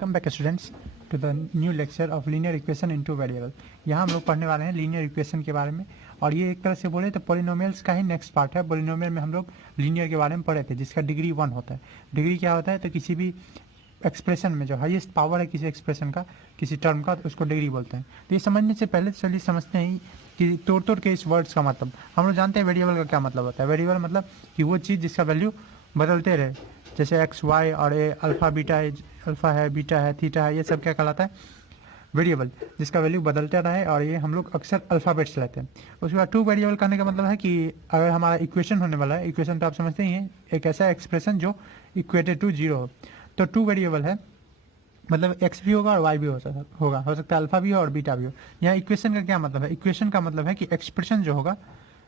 Come back students to the new lecture of linear equation in two variable. यहाँ हम लोग पढ़ने वाले हैं लीनियर इक्वेशन के बारे में, और ये एक तरह से बोले तो पॉलिनोमियल्स का ही नेक्स्ट पार्ट है। पॉलिनोमियल में हम लोग लीनियर के बारे में पढ़े थे, जिसका डिग्री 1 होता है। डिग्री क्या होता है? तो किसी भी एक्सप्रेशन में जो हाईएस्ट पावर है किसी एक्सप्रेशन का, किसी टर्म का, तो उसको डिग्री बोलते हैं। तो ये समझने से पहले चलिए समझते हैं कि तोड़ के इस वर्ड्स का मतलब। हम लोग जानते हैं वेरिएबल का क्या मतलब होता है। वेरिएबल मतलब कि वो चीज़ जिसका वैल्यू बदलते रहे, जैसे एक्स वाई और ए, अल्फा बीटा है, अल्फा है, बीटा है, थीटा है, ये सब क्या कहलाता है? वेरिएबल, जिसका वैल्यू बदलता रहे। और ये हम लोग अक्सर अल्फ़ाबेट्स लेते हैं। उसके बाद टू वेरिएबल कहने का मतलब है कि अगर हमारा इक्वेशन होने वाला है, इक्वेशन तो आप समझते ही हैं, एक ऐसा एक्सप्रेशन जो इक्वेटेड टू जीरो हो, तो टू वेरिएबल है, मतलब एक्स भी होगा और वाई भी हो सकता है अल्फा भी हो और बीटा भी हो। यहाँ इक्वेशन का क्या मतलब है? इक्वेशन का मतलब है कि एक्सप्रेशन जो होगा,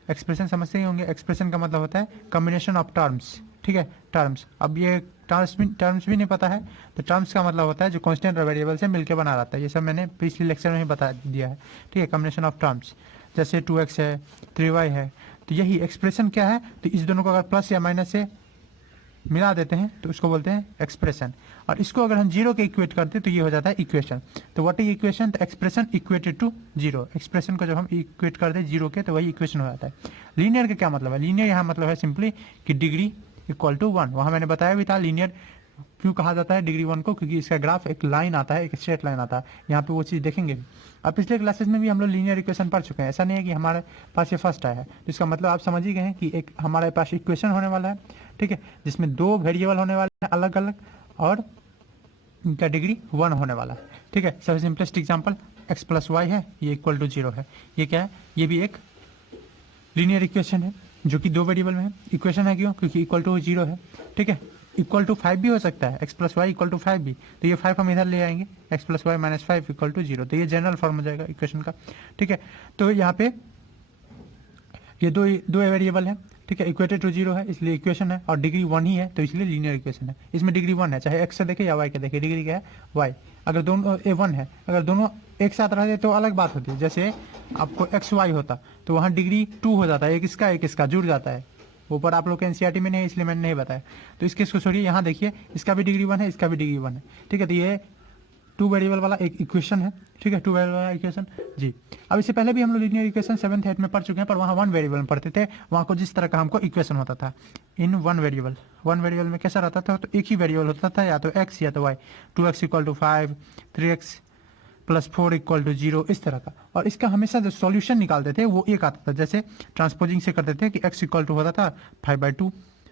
एक्सप्रेशन समझते ही होंगे, एक्सप्रेशन का मतलब होता है कॉम्बिनेशन ऑफ टर्म्स। ठीक है, टर्म्स। अब ये टर्म्स भी नहीं पता है, तो टर्म्स का मतलब होता है जो कांस्टेंट और वेरिएबल से मिलकर बना रहता है। ये सब मैंने पिछले लेक्चर में ही बता दिया है। ठीक है, कॉम्बिनेशन ऑफ टर्म्स, जैसे 2x है, 3y है, तो यही एक्सप्रेशन क्या है? तो इस दोनों को अगर प्लस या माइनस से मिला देते हैं तो उसको बोलते हैं एक्सप्रेशन। और इसको अगर हम जीरो के इक्वेट करते हैं तो ये हो जाता है इक्वेशन। तो व्हाट इज इक्वेशन? तो expression equated to zero. Expression को जब हम इक्वेट करते हैं जीरो के, तो वही इक्वेशन हो जाता है। लीनियर का क्या मतलब है? लीनियर यहाँ मतलब है सिंपली कि डिग्री इक्वल टू 1। वहाँ मैंने बताया भी था लीनियर क्यों कहा जाता है डिग्री 1 को, क्योंकि इसका ग्राफ एक लाइन आता है, एक स्ट्रेट लाइन आता है। यहाँ पे वो चीज़ देखेंगे। अब पिछले क्लासेस में भी हम लोग लीनियर इक्वेशन पढ़ चुके हैं। ऐसा नहीं है कि हमारे पास ये फर्स्ट आया है। तो इसका मतलब आप समझ ही गए हैं कि एक हमारे पास इक्वेशन होने वाला है, ठीक है, जिसमें दो वेरिएबल होने वाले हैं अलग अलग, और इनका डिग्री 1 होने वाला है। ठीक है, सबसे simplest example x plus y है, ये इक्वल टू 0 है। ये क्या है? ये भी एक लीनियर इक्वेशन है जो कि दो वेरिएबल में है। इक्वेशन है क्यों? क्योंकि इक्वल टू 0 है। ठीक है, इक्वल टू 5 भी हो सकता है, x plus y equal to 5 भी। तो ये 5 हम इधर ले आएंगे, x plus y minus 5 equal to 0। तो ये जनरल फॉर्म हो जाएगा इक्वेशन का। ठीक है, तो यहाँ पे ये दो वेरिएबल है, ठीक है, इक्वेटेड टू 0 है, इसलिए इक्वेशन है, और डिग्री 1 ही है, तो इसलिए लीनियर इक्वेशन है। इसमें डिग्री 1 है, चाहे एक्स से देखे या वाई के देखे, डिग्री क्या है? वाई। अगर दोनों A1 है, अगर दोनों एक साथ रहते तो अलग बात होती है। जैसे आपको एक्स वाई होता तो वहाँ डिग्री 2 हो जाता है, एक इसका जुड़ जाता है। ऊपर आप लोग के एनसीईआरटी में नहीं है, इसलिए मैंने नहीं बताया। तो इस केस को छोड़िए, यहाँ देखिए, इसका भी डिग्री 1 है, इसका भी डिग्री 1 है। ठीक है, तो ये टू वेरिएबल वाला एक इक्वेशन है। ठीक है, टू वेरिएबल वाला इक्वेशन जी। अब इससे पहले भी हम लोग लीनियर इक्वेशन 7th 8th में पढ़ चुके हैं, पर वहाँ 1 वेरिएबल में पढ़ते थे। वहाँ को जिस तरह का हमको इक्वेशन होता था इन 1 वेरिएबल, 1 वेरिएबल में कैसा रहता था? तो एक ही वेरिएबल होता था, या तो x या तो y। 2x equal to 5, 3x plus 4 equal to 0, इस तरह का। और इसका हमेशा जो सॉल्यूशन निकालते थे वो एक आता था, जैसे ट्रांसपोजिंग से करते थे कि x इक्वल टू होता था 5/2।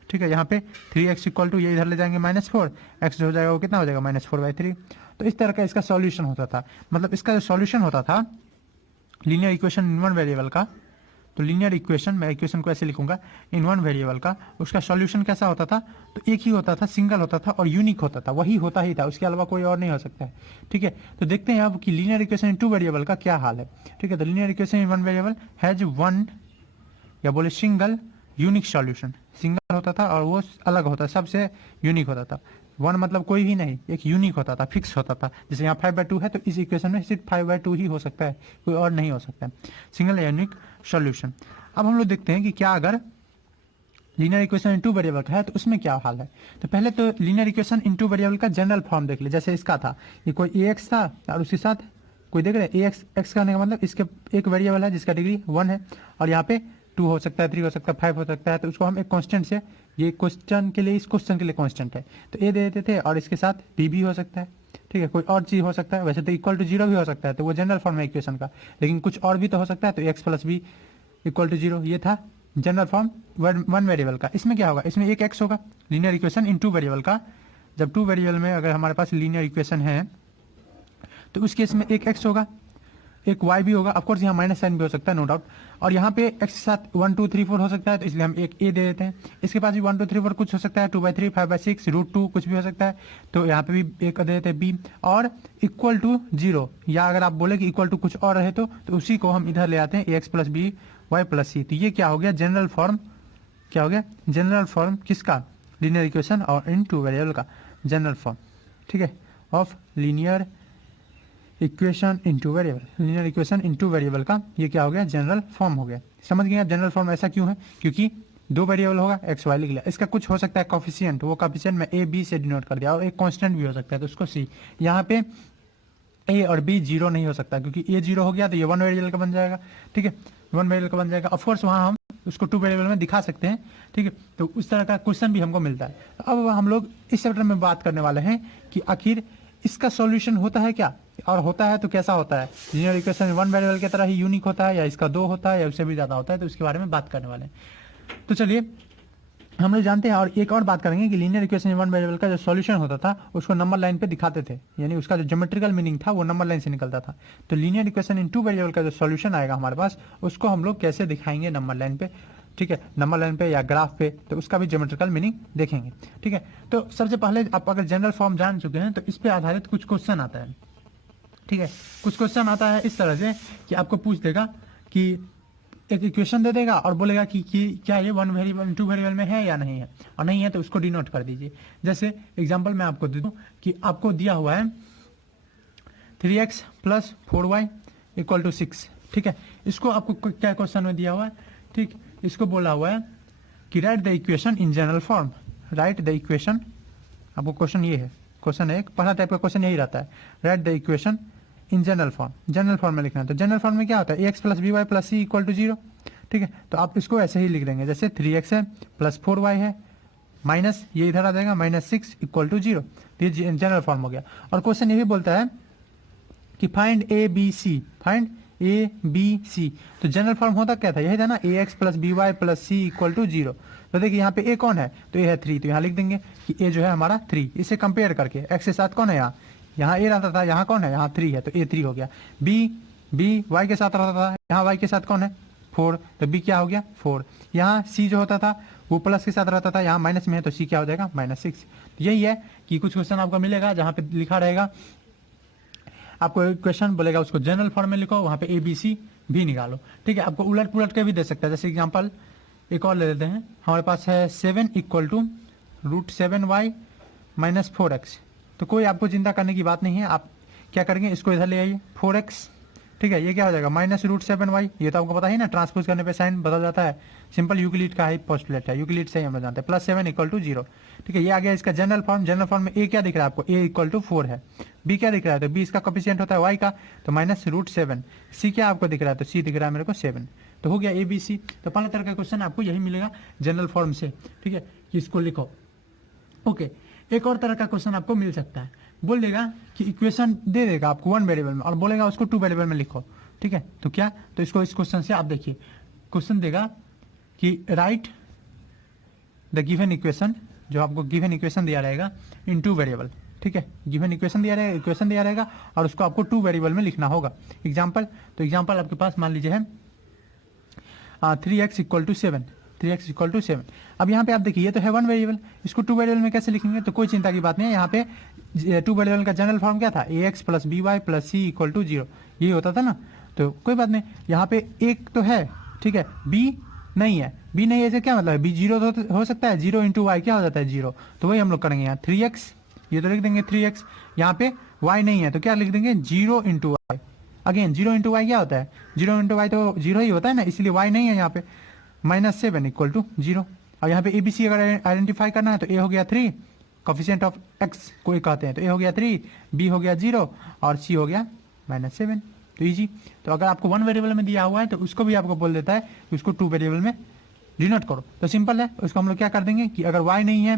ठीक है, यहाँ पे 3x इक्वल टू, ये इधर ले जाएंगे -4, x जो हो जाएगा वो कितना हो जाएगा? -4/3। तो इस तरह का इसका सॉल्यूशन होता था। मतलब इसका जो सॉल्यूशन होता था लीनियर इक्वेशन इन 1 वेरिएबल का, तो लीनियर इक्वेशन, मैं इक्वेशन को ऐसे लिखूंगा, इन 1 वेरिएबल का, उसका सॉल्यूशन कैसा होता था? तो एक ही होता था, सिंगल होता था और यूनिक होता था, वही होता ही था, उसके अलावा कोई और नहीं हो सकता है। ठीक है, तो देखते हैं अब कि लीनियर इक्वेशन इन 2 वेरिएबल का क्या हाल है। ठीक है, तो linear equation in 1 variable has 1, या बोले सिंगल यूनिक सॉल्यूशन। सिंगल होता था और वो अलग होता, सबसे यूनिक होता था। 1 मतलब कोई भी नहीं, एक यूनिक होता था, फिक्स होता था। जैसे यहाँ 5/2 है, तो इस इक्वेशन में सिर्फ 5/2 ही हो सकता है, कोई और नहीं हो सकता है। Single unique solution. अब हम लोग देखते हैं कि क्या अगर लीनियर इक्वेशन इन 2 वेरिएबल का है तो उसमें क्या हाल है। तो पहले तो लीनियर इक्वेशन इन 2 वेरिएबल का जनरल फॉर्म देख ले। जैसे इसका था, ये कोई ax था और उसके साथ कोई देख रहे हैं ax करने का मतलब इसके एक वेरिएबल है जिसका डिग्री 1 है, और यहाँ पे 2 हो सकता है, 3 हो सकता है, 5 हो सकता है। तो उसको हम एक कांस्टेंट से, ये क्वेश्चन के लिए, इस क्वेश्चन के लिए कांस्टेंट है, तो ए दे देते थे, और इसके साथ b भी हो सकता है। ठीक है, कोई और चीज़ हो सकता है, वैसे तो इक्वल टू 0 भी हो सकता है, तो वो जनरल फॉर्म है इक्वेशन का, लेकिन कुछ और भी तो हो सकता है। तो x plus b equal to 0, ये था जनरल फॉर्म 1 वेरिएबल का। इसमें क्या होगा? इसमें एक x होगा, लीनियर इक्वेशन इन 2 वेरिएबल का। जब 2 वेरिएबल में अगर हमारे पास लीनियर इक्वेशन है तो उस केस में एक x होगा, एक y भी होगा, ऑफकोर्स यहाँ माइनस साइन भी हो सकता है, नो डाउट। और यहाँ पे x के साथ 1 2 3 4 हो सकता है, तो इसलिए हम एक a दे देते हैं। इसके पास भी 1 2 3 4 कुछ हो सकता है, 2/3, 5/6, √2 कुछ भी हो सकता है, तो यहाँ पे भी एक दे देते हैं b। और इक्वल टू 0, या अगर आप बोले कि इक्वल टू कुछ और रहे तो उसी को हम इधर ले आते हैं, ax plus B Y plus C. तो ये क्या हो गया? General form. क्या हो गया? जनरल फॉर्म किसका? लीनियर इक्वेशन और इन 2 वेरिएबल का जनरल फॉर्म। ठीक है, of linear equation in 2 variable. Linear equation in 2 variable का ये क्या हो गया? जनरल फॉर्म हो गया। समझ गए आप जनरल फॉर्म ऐसा क्यों है? क्योंकि दो वेरिएबल होगा, एक्स वाई लिख लिया। इसका कुछ हो सकता है कॉफिशिएंट, वो कॉफिशिएंट मैं ए बी से डिनोट कर दिया, और एक कांस्टेंट भी हो सकता है तो उसको सी। यहाँ पे ए और बी जीरो नहीं हो सकता, क्योंकि ए जीरो हो गया तो ये वन वेरिएबल का बन जाएगा, ठीक है, वन वेरिएबल का बन जाएगा। ऑफकोर्स वहाँ हम उसको टू वेरिएबल में दिखा सकते हैं, ठीक है। तो उस तरह का क्वेश्चन भी हमको मिलता है। अब हम लोग इस चैप्टर में बात करने वाले हैं कि आखिर इसका सॉल्यूशन होता है क्या, और होता है तो कैसा होता है। लीनियर इक्वेशन वन वेरिएबल की तरह ही यूनिक होता है, या इसका दो होता है, या उससे भी ज़्यादा होता है, तो उसके बारे में बात करने वाले हैं। तो चलिए हम लोग जानते हैं, और एक और बात करेंगे कि लीनियर इक्वेशन वन वेरिएबल का जो सॉल्यूशन होता था उसको नंबर लाइन पे दिखाते थे, यानी उसका जो ज्योमेट्रिकल मीनिंग था वो नंबर लाइन से निकलता था। तो linear equation in to variable का जो सॉल्यूशन आएगा हमारे पास, उसको हम लोग कैसे दिखाएंगे नंबर लाइन पे, ठीक है, नंबर लाइन पे या ग्राफ पे, तो उसका भी ज्योमेट्रिकल मीनिंग देखेंगे, ठीक है। तो सबसे पहले आप अगर जनरल फॉर्म जान चुके हैं तो इस पे आधारित कुछ क्वेश्चन आता है, ठीक है। कुछ क्वेश्चन आता है इस तरह से कि आपको पूछ देगा कि एक इक्वेशन दे देगा और बोलेगा कि क्या ये वन वेरिएबल टू वेरिएबल में है या नहीं है, और नहीं है तो उसको डिनोट कर दीजिए। जैसे एग्जांपल मैं आपको दे दूं कि आपको दिया हुआ है 3x plus 4y equal to 6, ठीक है। इसको आपको क्या क्वेश्चन में दिया हुआ है, ठीक, इसको बोला हुआ है कि right the equation in general form, right the equation, आपको क्वेश्चन ये है, क्वेश्चन एक पहला टाइप का क्वेश्चन यही रहता है, right the equation in general form, general form में लिखना है। तो जनरल फॉर्म में क्या होता है, x plus B Y plus C equal to 0, ठीक है। तो आप इसको ऐसे ही लिख देंगे, जैसे 3x है प्लस 4y है माइनस ये इधर आ जाएगा माइनस 6 इक्वल टू 0, तो ये जनरल फॉर्म हो गया। और क्वेश्चन ये भी बोलता है कि find A B C, find A B C, तो जनरल फॉर्म होता क्या था, यही था ना, A X plus B Y plus C equal to 0। तो देखिए यहाँ पे ए कौन है, तो ए है 3, तो यहाँ लिख देंगे कि ए जो है हमारा 3, इसे कंपेयर करके एक्स के साथ कौन है, यहाँ ए रहता था, यहाँ कौन है, यहाँ 3 है, तो ए 3 हो गया। बी वाई के साथ रहता था, यहाँ वाई के साथ कौन है 4, तो बी क्या हो गया 4। यहाँ सी जो होता था वो प्लस के साथ रहता था, यहाँ माइनस में है तो सी क्या हो जाएगा -6। तो यही है कि कुछ क्वेश्चन आपको मिलेगा जहाँ पे लिखा रहेगा, आपको क्वेश्चन बोलेगा उसको जनरल फॉर्म में लिखो, वहाँ पे ए बी सी भी निकालो, ठीक है। आपको उलट पुलट के भी दे सकता है, जैसे एग्जांपल एक और ले लेते हैं, हमारे पास है 7 equal to √7y minus 4x। तो कोई आपको चिंता करने की बात नहीं है, आप क्या करेंगे, इसको इधर ले आइए 4x, ठीक है, ये क्या हो जाएगा -√7y, ये तो आपको पता ही ना, ट्रांसपोज करने पे साइन बदल जाता है, सिंपल यूक्लिड का ही पोस्टुलेट है, यूक्लिड से ही हम लोग जानते हैं, प्लस 7 इक्वल टू 0, ठीक है। ये आ गया इसका जनरल फॉर्म। जनरल फॉर्म में ए क्या दिख रहा है आपको, ए इक्वल टू 4 है, बी क्या दिख रहा है, तो बी इसका कोफिशिएंट होता है y का, तो -√7, सी क्या आपको दिख रहा है, तो सी दिख रहा है मेरे को 7, तो हो गया ए बी सी। तो पहला तरह का क्वेश्चन आपको यही मिलेगा जनरल फॉर्म से, ठीक है, कि इसको लिखो। ओके, एक और तरह का क्वेश्चन आपको मिल सकता है, बोल देगा कि इक्वेशन दे देगा आपको वन वेरिएबल में और बोलेगा उसको टू वेरिएबल में लिखो, ठीक है। तो क्या, तो इसको इस क्वेश्चन से आप देखिए, क्वेश्चन देगा कि राइट द गिवन इक्वेशन, जो आपको गिवन इक्वेशन दिया रहेगा इन टू वेरिएबल, ठीक है, गिवन इक्वेशन दिया रहेगा, इक्वेशन दिया रहेगा और उसको आपको टू वेरिएबल में लिखना होगा। एग्जाम्पल, तो एग्जाम्पल आपके पास मान लीजिए है 3x equal to 7, 3x equal to 7। अब यहाँ पे आप देखिए ये तो है वन वेरिएबल, इसको टू वेरिएबल में कैसे लिखेंगे, तो कोई चिंता की बात नहीं है। यहाँ पे टू वेरिएबल का जनरल फॉर्म क्या था, A X plus B Y plus C equal to 0, ये होता था ना, तो कोई बात नहीं। यहाँ पे एक तो है, ठीक है, बी नहीं है, बी नहीं है, ऐसे क्या मतलब है, बी 0 तो हो सकता है, 0 इंटू वाई क्या हो जाता है 0, तो वही हम लोग करेंगे यहाँ 3x, ये तो लिख देंगे 3x, यहाँ पे y नहीं है तो क्या लिख देंगे 0 into y. Again 0 into y क्या होता है, 0 इंटू वाई तो 0 ही होता है ना, इसलिए y नहीं है यहाँ पे, -7 इक्वल टू 0। और यहाँ पे ए बी सी अगर आइडेंटिफाई करना है तो ए हो गया 3, कोफिशिएंट ऑफ एक्स कोई कहते हैं, तो ए हो गया 3, बी हो गया 0 और सी हो गया -7, तो इजी। तो अगर आपको वन वेरिएबल में दिया हुआ है तो उसको भी आपको बोल देता है कि उसको टू वेरिएबल में डिनोट करो, तो सिंपल है, उसको हम लोग क्या कर देंगे कि अगर y नहीं है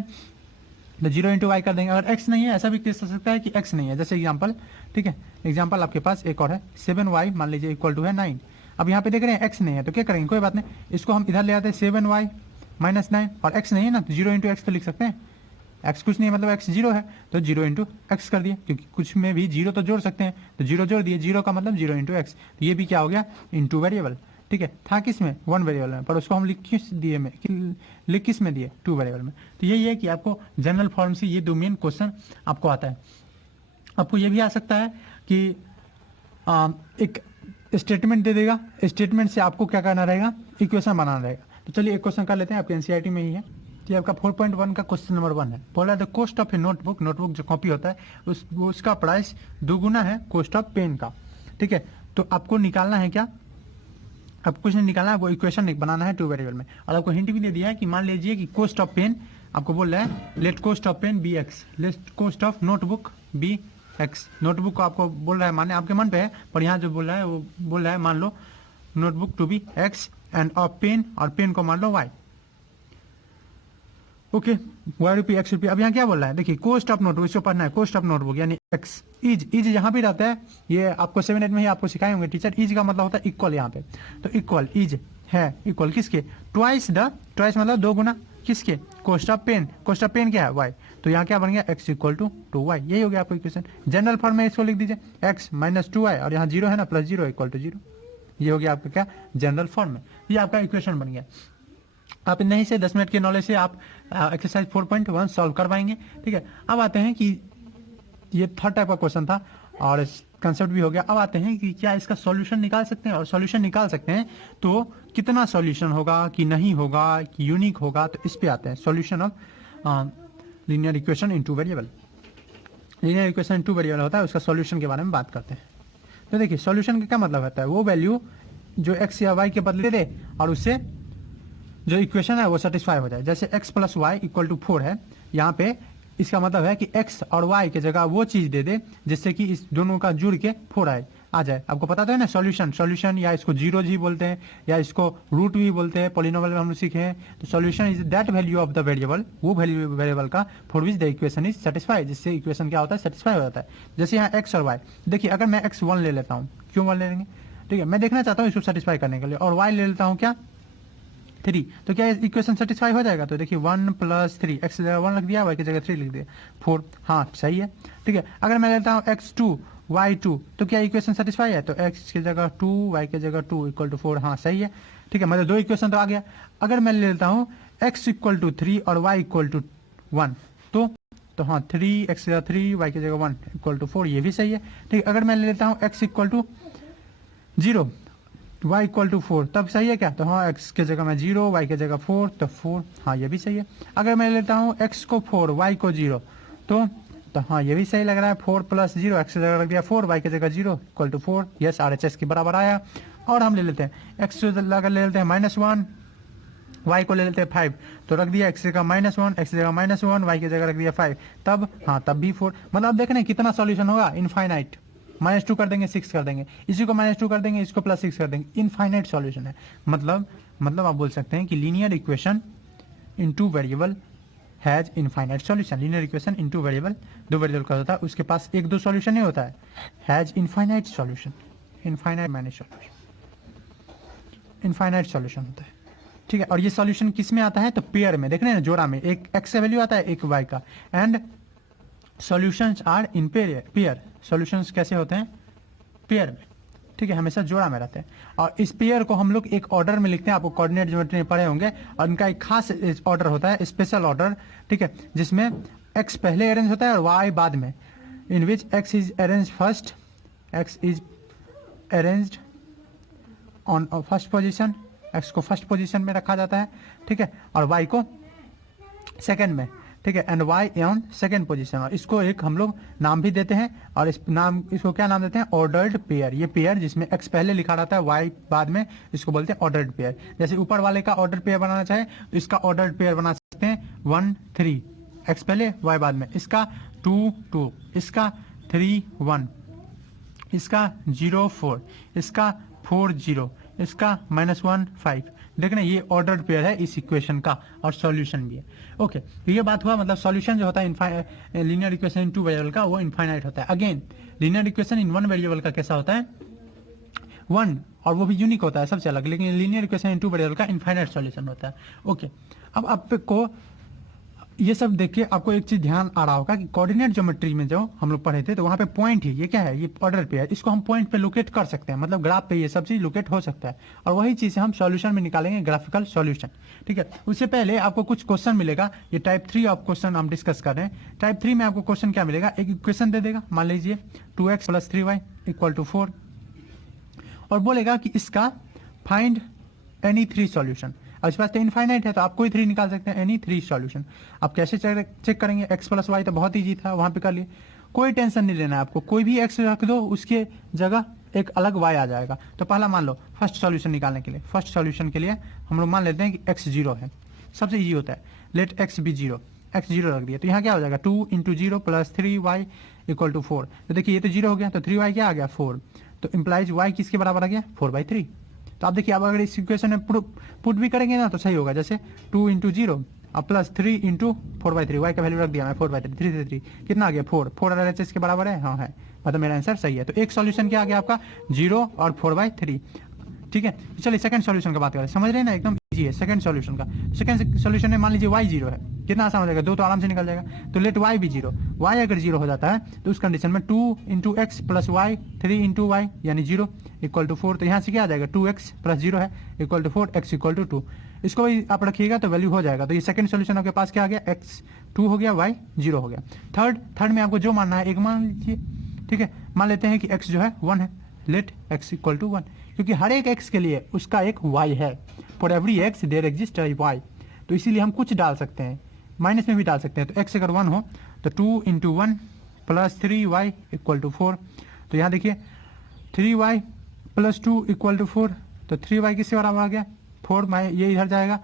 तो 0 इंटू वाई कर देंगे, अगर x नहीं है, ऐसा भी केस हो सकता है कि x नहीं है, जैसे एग्जांपल, ठीक है, एग्जांपल आपके पास एक और है 7y मान लीजिए इक्वल टू है 9। अब यहाँ पे देख रहे हैं x नहीं है तो क्या करेंगे, कोई बात नहीं, इसको हम इधर ले आते हैं 7y माइनस 9, और x नहीं है ना तो 0 इंटू एक्स तो लिख सकते हैं, x कुछ नहीं है मतलब x 0 है तो 0 इंटू एक्स कर दिए, क्योंकि कुछ में भी 0 तो जोड़ सकते हैं, तो 0 जोड़ दिए, 0 का मतलब 0 इंटू एक्स, तो ये भी क्या हो गया इंटू वेरिएबल, ठीक है, था किस में वन वेरिएबल में, पर उसको हम लिख किस में दिए टू वेरिएबल में। तो यही है कि आपको जनरल फॉर्म से ये दो मेन क्वेश्चन आपको आता है। आपको ये भी आ सकता है कि एक स्टेटमेंट दे देगा, स्टेटमेंट से आपको क्या करना रहेगा, इक्वेशन बनाना रहेगा। तो चलिए एक क्वेश्चन कर लेते हैं, आपके एनसीईआरटी में ही है, तो आपका 4.1 का क्वेश्चन नंबर 1 है, बोला the cost of A notebook, notebook जो कॉपी होता है उसका प्राइस 2 गुना है कॉस्ट ऑफ पेन का, ठीक है। तो आपको निकालना है क्या, अब कुछ नहीं निकालना है, आपको इक्वेशन बनाना है टू वेरिएबल में। और आपको हिंट भी दे दिया है कि मान लीजिए कि कॉस्ट ऑफ पेन आपको बोल रहा है let cost of pen be x, let cost of notebook be x. Notebook को आपको बोल रहा है माने आपके मन पे है, पर यहाँ जो बोल रहा है वो बोल रहा है मान लो notebook to be X and of pen, और पेन को मान लो Y. Okay, Y rupee X rupee. अब यहाँ क्या बोल रहा है, देखिए कॉस्ट ऑफ नोटबुक, इसको पढ़ना है कॉस्ट ऑफ नोटबुक यानी एक्स। इज, इज यहाँ भी रहता है, ये आपको 7-8 में ही आपको सिखाए होंगे टीचर। इज का मतलब होता है इक्वल, यहाँ पे तो इक्वल इज है इक्वल किसके, ट्वाइस द, ट्वाइस मतलब 2 गुना किसके, cost of pen. Cost of pen क्या है, वाई, तो यहाँ क्या बन गया एक्स इक्वल टू वाई। यही हो गया आपको इक्वेशन। जनरल फॉर्म में इसको लिख दीजिए एक्स माइनस 2y, और यहाँ 0 है ना, प्लस 0 इक्वल टू 0। ये हो गया आपका क्या, जनरल फॉर्म में। ये आपका इक्वेशन बन गया। आप नहीं से 10 मिनट के नॉलेज से आप एक्सरसाइज 4.1 सॉल्व कर पाएंगे। ठीक है, अब आते हैं कि ये थर्ड टाइप का क्वेश्चन था और कंसेप्ट भी हो गया। अब आते हैं कि क्या इसका सॉल्यूशन निकाल सकते हैं, और सॉल्यूशन निकाल सकते हैं तो कितना सॉल्यूशन होगा कि नहीं होगा कि यूनिक होगा, तो इस पे आते हैं। Solution of linear equation in two variable. Linear equation in two variable होता है, उसका सॉल्यूशन के बारे में बात करते हैं। तो देखिए सॉल्यूशन का क्या मतलब होता है, वो वैल्यू जो एक्स या वाई के बदले दे और उससे जो इक्वेशन है वो सेटिस्फाई हो जाए। जैसे x plus y equal to 4 है, यहाँ पे इसका मतलब है कि x और y के जगह वो चीज दे दे जिससे कि इस दोनों का जुड़ के 4 आ जाए। आपको पता तो है ना सॉल्यूशन, सॉल्यूशन या इसको जीरो जी बोलते हैं या इसको रूट भी बोलते हैं, पॉलिनोमियल में हम लोग सीखे हैं। तो solution is that value of the variable, वो वैल्यू वेरिएबल का for which the equation is satisfy, जिससे इक्वेशन क्या होता है, सेटिस्फाई हो जाता है। जैसे यहाँ x और y, देखिए अगर मैं x1 ले लेता हूँ, क्यों 1 ले लेंगे, ठीक है, मैं देखना चाहता हूँ इसको सेटिस्फाई करने के लिए, और y ले लेता हूँ क्या 3, तो क्या इक्वेशन सेटिस्फाई हो जाएगा। तो देखिए 1 प्लस 3, एक्स की जगह 1 लिख दिया, वाई की जगह 3 लिख दिया, 4, हाँ सही है। ठीक है, अगर मैं लेता हूँ x2 y2, तो क्या इक्वेशन सेटिस्फाई है, तो x की जगह 2 y की जगह 2 इक्वल टू 4, हाँ सही है। ठीक है, मतलब 2 इक्वेशन तो आ गया। अगर मैं ले लेता हूँ x इक्वल टू 3 और y इक्वल टू 1, तो हाँ 3, x की जगह 3 y की जगह 1 इक्वल टू 4, ये भी सही है। ठीक है, अगर मैं ले लेता हूँ x equal to 0 y equal to 4, तब सही है क्या, तो हाँ x के जगह मैं 0 y के जगह 4, तो 4, हाँ ये भी सही है। अगर मैं लेता हूँ x को 4 y को 0, तो हाँ ये भी सही लग रहा है। 4 प्लस 0, x की जगह रख दिया 4, y की जगह 0 इक्वल टू 4, यस RHS के बराबर आया। और हम ले लेते हैं x लगा ले लेते हैं -1, y को ले लेते हैं 5, तो रख दिया x की जगह -1, x की जगह -1, y की जगह रख दिया 5, तब हाँ तब भी 4। मतलब आप देख रहे हैं कितना सॉल्यूशन होगा, इनफाइनाइट। -2 कर देंगे 6 कर देंगे, इसी को -2 कर देंगे, इसको +6 कर देंगे, इनफाइनाइट सॉल्यूशन है। मतलब आप बोल सकते हैं कि linear equation in two variable has infinite solution. Linear equation in two variable, 2 variable का होता है, उसके पास 1-2 सॉल्यूशन नहीं होता है, has infinite solution, infinite many solution, infinite solution होता है। ठीक है, और ये सॉल्यूशन किस में आता है, तो पेयर में, देख रहे हैं ना जोड़ा में, एक x का वैल्यू आता है, एक y का, and solutions are in pair. Solutions कैसे होते हैं, पेयर में। ठीक है, हमेशा जोड़ा में रहते हैं, और इस पेयर को हम लोग एक ऑर्डर में लिखते हैं, आपको कोऑर्डिनेट ज्योमेट्री में पढ़े होंगे, और इनका एक खास ऑर्डर होता है, स्पेशल ऑर्डर। ठीक है, जिसमें x पहले अरेंज होता है और y बाद में, इन विच x is arrange first, x is arranged on first position, x को फर्स्ट पोजिशन में रखा जाता है। ठीक है, और y को सेकेंड में। ठीक है, and y on second position, और इसको एक हम लोग नाम भी देते हैं, और इसको क्या नाम देते हैं, ऑर्डर्ड पेयर। ये पेयर जिसमें x पहले लिखा रहता है, y बाद में, इसको बोलते हैं ऑर्डर्ड पेयर। जैसे ऊपर वाले का ऑर्डर पेयर बनाना चाहे तो इसका ऑर्डर्ड पेयर बना सकते हैं 1 3, x पहले y बाद में, इसका 2 2, इसका 3 1, इसका 0 4, इसका 4 0, इसका -1 5। देख रहे हैं, ये ऑर्डर्ड पेयर है इस इक्वेशन का, और सॉल्यूशन भी है। ओके, तो ये बात हुआ, मतलब सॉल्यूशन जो होता है लीनियर इक्वेशन इन 2 वेरिएबल का, वो इनफाइनाइट होता है। अगेन लीनियर इक्वेशन इन 1 वेरिएबल का कैसा होता है, 1, और वो भी यूनिक होता है सबसे अलग, लेकिन लीनियर इक्वेशन इन 2 वेरिएबल का इनफाइनाइट सॉल्यूशन होता है। ओके, अब आपको ये सब देख के आपको एक चीज ध्यान आ रहा होगा कि कोऑर्डिनेट ज्योमेट्री में जो हम लोग पढ़े थे, तो वहाँ पे पॉइंट ही, ये क्या है, ये ऑर्डर पे है, इसको हम पॉइंट पे लोकेट कर सकते हैं, मतलब ग्राफ पे ये सब चीज लोकेट हो सकता है, और वही चीज हम सॉल्यूशन में निकालेंगे, ग्राफिकल सॉल्यूशन। ठीक है, उससे पहले आपको कुछ क्वेश्चन मिलेगा, ये टाइप 3 ऑफ क्वेश्चन हम डिस्कस कर रहे हैं। टाइप 3 में आपको क्वेश्चन क्या मिलेगा, एक इक्वेशन दे देगा, मान लीजिए 2x + 3y = 4, और बोलेगा कि इसका फाइंड एनी 3 सॉल्यूशन। अब इस पास तो इनफाइनाइट है, तो आप कोई 3 निकाल सकते हैं, एनी 3 सॉल्यूशन। आप कैसे चेक करेंगे, x + y तो बहुत ईजी था, वहां पे कर लिए, कोई टेंशन नहीं लेना है आपको, कोई भी x रख दो उसके जगह एक अलग y आ जाएगा। तो पहला मान लो फर्स्ट सॉल्यूशन निकालने के लिए, फर्स्ट सॉल्यूशन के लिए हम लोग मान लेते हैं कि x 0 है, सबसे ईजी होता है, लेट x बी 0, x 0 रख दिया। तो यहाँ क्या हो जाएगा 2 into 0 plus 3y equal to 4। तो देखिए ये तो 0 हो गया, तो 3y क्या आ गया 4, तो इम्प्लाइज y किसके बराबर आ गया 4/3। तो आप देखिए अब अगर इस इक्वेशन में पुट भी करेंगे ना तो सही होगा, जैसे 2 इंटू 0 अब प्लस 3 इंटू 4/3, वाई का वैल्यू रख दिया मैं 4/3, 3 से 3 कितना आ गया 4, 4 RHS के बराबर है, हाँ है, मतलब मेरा आंसर सही है। तो एक सॉल्यूशन क्या आ गया आपका 0 और 4/3। ठीक है, चलिए सेकंड सॉल्यूशन का बात करें, समझ रहे हैं ना, एकदम इजी है सेकंड सॉल्यूशन का। सेकंड सॉल्यूशन में मान लीजिए y 0 है, कितना आसान हो जाएगा, 2 तो आराम से निकल जाएगा। तो लेट y भी 0, y अगर 0 हो जाता है तो उस कंडीशन में 2 into x plus y 3 into y यानी 0 इक्वल टू 4। तो यहाँ से क्या आ जाएगा 2x प्लस 0 है equal to 4, x equal to 2। इसको भी आप रखिएगा तो वैल्यू हो जाएगा। तो ये सेकंड सॉल्यूशन आपके पास क्या आ गया, x 2 हो गया, y 0 हो गया। थर्ड में आपको जो मानना है एक मान लीजिए, ठीक है, मान लेते हैं कि x जो है 1 है, लेट x इक्वल टू 1, क्योंकि हर एक x के लिए उसका एक y है, for every x there exist a y। तो इसीलिए हम कुछ डाल सकते हैं, माइनस में भी डाल सकते हैं। तो x अगर 1 हो तो 2 into 1 plus 3y equal to 4। तो यहाँ देखिए 3y प्लस 2 इक्वल टू 4, तो 3y किससे बराबर आ गया 4, ये इधर जाएगा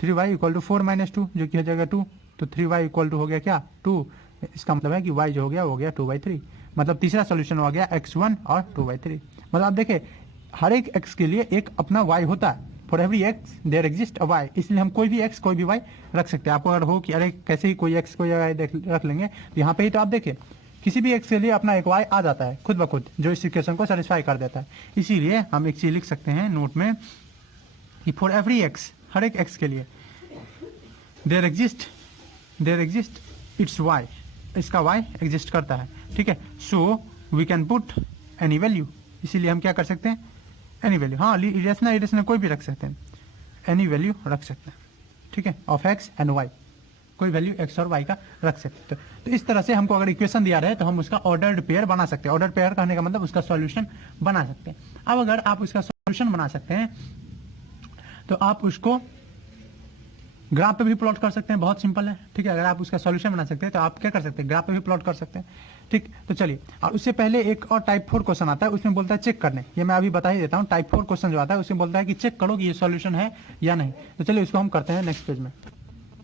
3y इक्वल टू 4 माइनस 2 जो कि हो जाएगा 2। तो 3y इक्वल टू हो गया क्या 2, इसका मतलब है कि y जो हो गया वो हो गया 2/3। मतलब तीसरा सोल्यूशन हो गया x1 और 2/3। मतलब आप देखिए हर एक x के लिए एक अपना y होता है, for every x there exist a y, इसलिए हम कोई भी x कोई भी y रख सकते हैं। आपको अगर हो कि अरे कैसे ही कोई x कोई y रख लेंगे, तो यहाँ पे ही तो आप देखिए किसी भी x के लिए अपना एक y आ जाता है खुद ब खुद, जो इस इक्वेशन को सेटिस्फाई कर देता है। इसीलिए हम एक चीज लिख सकते हैं नोट में कि फॉर एवरी x, हर एक x के लिए देयर एग्जिस्ट इट्स y, इसका y एग्जिस्ट करता है। ठीक है, so we can put any value, इसीलिए हम क्या कर सकते हैं एनी वैल्यू, हाँ इरेशनल कोई भी रख सकते हैं, एनी वैल्यू रख सकते हैं। ठीक है, ऑफ x एंड y, कोई वैल्यू x और y का रख सकते हैं। तो इस तरह से हमको अगर इक्वेशन दिया रहे तो हम उसका ऑर्डर्ड पेयर बना सकते हैं। ऑर्डर्ड पेयर कहने का मतलब उसका सॉल्यूशन बना सकते हैं। अब अगर आप उसका सॉल्यूशन बना सकते हैं तो आप उसको ग्राफ पे भी प्लॉट कर सकते हैं, बहुत सिंपल है। ठीक है, अगर आप उसका सॉल्यूशन बना सकते हैं तो आप क्या कर सकते हैं, ग्राफ पे भी प्लॉट कर सकते हैं। ठीक, तो चलिए, और उससे पहले एक और टाइप 4 क्वेश्चन आता है, उसमें बोलता है चेक करने, ये मैं अभी बता ही देता हूँ। टाइप 4 क्वेश्चन जो आता है उसमें बोलता है कि चेक करो कि ये सॉल्यूशन है या नहीं। तो चलिए उसको हम करते हैं नेक्स्ट पेज में।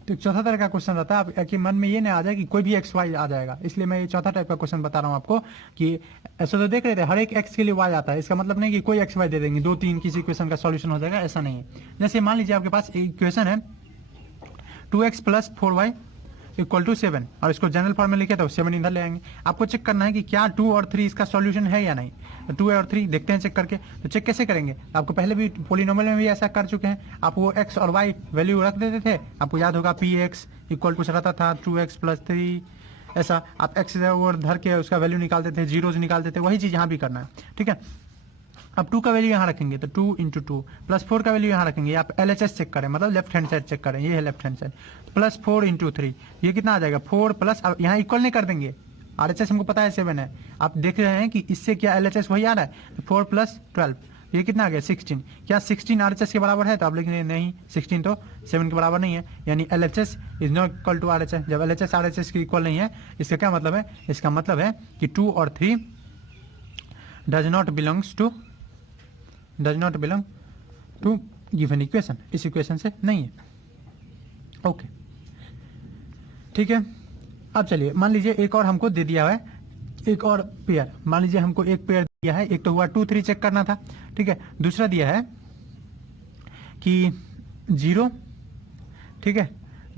तो चौथा तरह का क्वेश्चन रहता है, आपके मन में ये नहीं आ जाए कि कोई भी एक्स वाई आ जाएगा, इसलिए मैं ये चौथा टाइप का क्वेश्चन बता रहा हूँ आपको कि ऐसा तो देख रहे थे हर एक एक्स के लिए वाई आता है, इसका मतलब नहीं कि कोई एक्स वाई दे देंगे 2-3 किसी इक्वेशन का सॉल्यूशन हो जाएगा, ऐसा नहीं है। जैसे मान लीजिए आपके पास एक इक्वेशन है 2x plus 4y equal to 7, और इसको जनरल फॉर्म में लिखे तो 7 इधर ले आएंगे। आपको चेक करना है कि क्या 2 और 3 इसका सॉल्यूशन है या नहीं। तो 2 और 3 देखते हैं चेक करके। तो चेक कैसे करेंगे, आपको पहले भी पॉलिनोमियल में भी ऐसा कर चुके हैं, आप वो x और y वैल्यू रख देते थे, आपको याद होगा px इक्वल टू रहता था 2x प्लस 3, ऐसा आप x और धर के उसका वैल्यू निकालते थे, जीरोज निकालते थे, वही चीज़ यहाँ भी करना है। ठीक है, अब 2 का वैल्यू यहाँ रखेंगे तो 2 इंटू 2 प्लस 4 का वैल्यू यहाँ रखेंगे, आप LHS चेक करें, मतलब लेफ्ट हैंड साइड चेक करें, ये है left hand side, plus 4 into 3, ये कितना आ जाएगा 4 प्लस, अब यहाँ इक्वल नहीं कर देंगे, RHS हमको पता है 7 है, आप देख रहे हैं कि इससे क्या LHS वही आ रहा है, तो 4 प्लस 12, ये कितना आ गया 16, क्या 16 RHS के बराबर है, तो आप लिखेंगे नहीं 16 तो 7 के बराबर नहीं है, यानी LHS is not equal to RHS। जब LHS RHS के इक्वल नहीं है, इसका क्या मतलब है, इसका मतलब है कि 2 और 3 does not belong to given equation, इस इक्वेशन से नहीं है। ओके, ठीक है। अब चलिए मान लीजिए एक और हमको दे दिया है, एक और पेयर, मान लीजिए हमको एक पेयर दिया है, एक तो हुआ 2 3 चेक करना था, ठीक है, दूसरा दिया है कि 0, ठीक है,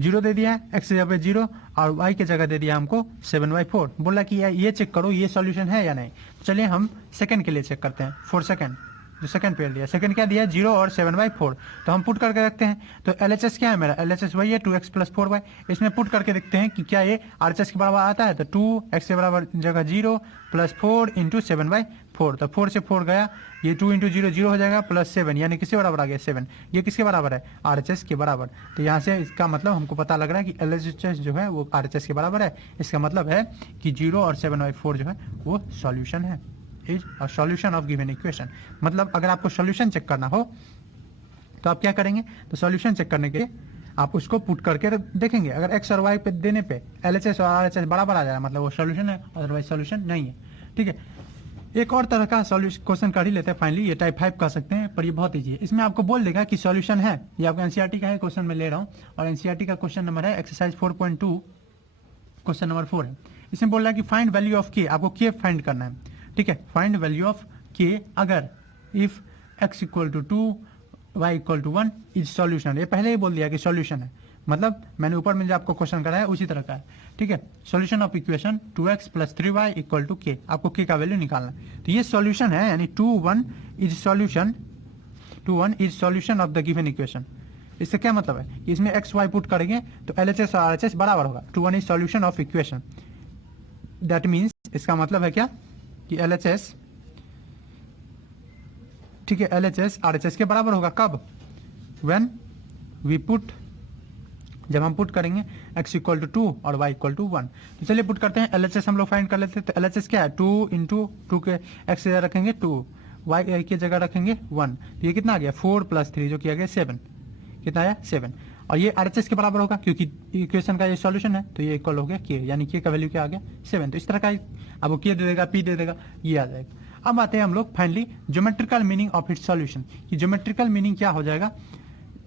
0 दे दिया है, x की जगह 0 और y की जगह दे दिया हमको 7/4, बोला कि ये चेक करो ये सॉल्यूशन है या नहीं। चलिए हम सेकंड के लिए चेक करते हैं, फॉर सेकंड, जो सेकंड पेयर दिया, सेकंड क्या दिया 0 और 7/4, तो हम पुट करके रखते हैं। तो LHS क्या है मेरा, LHS वही है 2x प्लस 4y, इसमें पुट करके देखते हैं कि क्या ये RHS के बराबर आता है। तो 2x के बराबर जगह 0 प्लस 4 इंटू 7/4, तो 4 से 4 गया, ये 2 इंटू 0 0 हो जाएगा, प्लस 7 यानी किसके बराबर आ गया 7, ये किसके बराबर है RHS के बराबर। तो यहाँ से इसका मतलब हमको पता लग रहा है कि LHS जो है वो RHS के बराबर है, इसका मतलब है कि 0 और 7/4 जो है वो सॉल्यूशन है, is a solution of given equation. मतलब अगर आपको सॉल्यूशन चेक करना हो तो आप क्या करेंगे, तो सॉल्यूशन चेक करने के लिए आप उसको पुट करके देखेंगे, अगर x और y पे देने पे LHS और RHS बराबर आ जाए मतलब वो सॉल्यूशन है, अदरवाइज सॉल्यूशन नहीं है। ठीक है, एक और तरह का सॉल्यूशन क्वेश्चन कर ही लेते हैं फाइनली, ये टाइप 5 कह सकते हैं, पर ये बहुत ईजी है। इसमें आपको बोल देगा कि सॉल्यूशन है, ये आपका एनसीईआरटी का है क्वेश्चन मैं ले रहा हूँ, और एनसीईआरटी का क्वेश्चन नंबर है एक्सरसाइज 4.2 क्वेश्चन नंबर 4 है। इसमें बोल रहा है कि फाइंड वैल्यू ऑफ के, आपको के फाइंड करना है, ठीक है, फाइंड वैल्यू ऑफ के अगर if x equal to 2 y equal to 1 is solution. ये पहले ही बोल दिया कि सॉल्यूशन है, मतलब मैंने ऊपर में जो आपको क्वेश्चन करा है उसी तरह का है, ठीक है। Solution of equation 2x plus 3y equal to k, आपको के का वैल्यू निकालना है। तो ये सॉल्यूशन है, यानी 2 1 is solution of the given equation. इससे क्या मतलब है कि इसमें एक्स वाई पुट करेंगे तो LHS और RHS बराबर होगा, 2 1 is solution of equation. That means इसका मतलब है क्या कि LHS, ठीक है, LHS RHS के बराबर होगा। कब? व्हेन वी पुट, जब हम पुट करेंगे x इक्वल टू 2 और y इक्वल टू 1। तो चलिए पुट करते हैं, LHS हम लोग फाइंड कर लेते हैं। तो LHS क्या है, 2 इंटू 2 के x की जगह रखेंगे 2, y की जगह रखेंगे 1, तो ये कितना आ गया 4 प्लस 3 जो किया गया 7, कितना आया 7। और ये RHS के बराबर होगा क्योंकि इक्वेशन का ये सॉल्यूशन है, तो ये इक्वल हो गया k, यानी k का वैल्यू क्या आ गया 7। तो इस तरह का आपको k दे देगा, p दे देगा, ये आ जाएगा। अब आते हैं हम लोग finally geometrical meaning of its solution, कि ज्योमेट्रिकल मीनिंग क्या हो जाएगा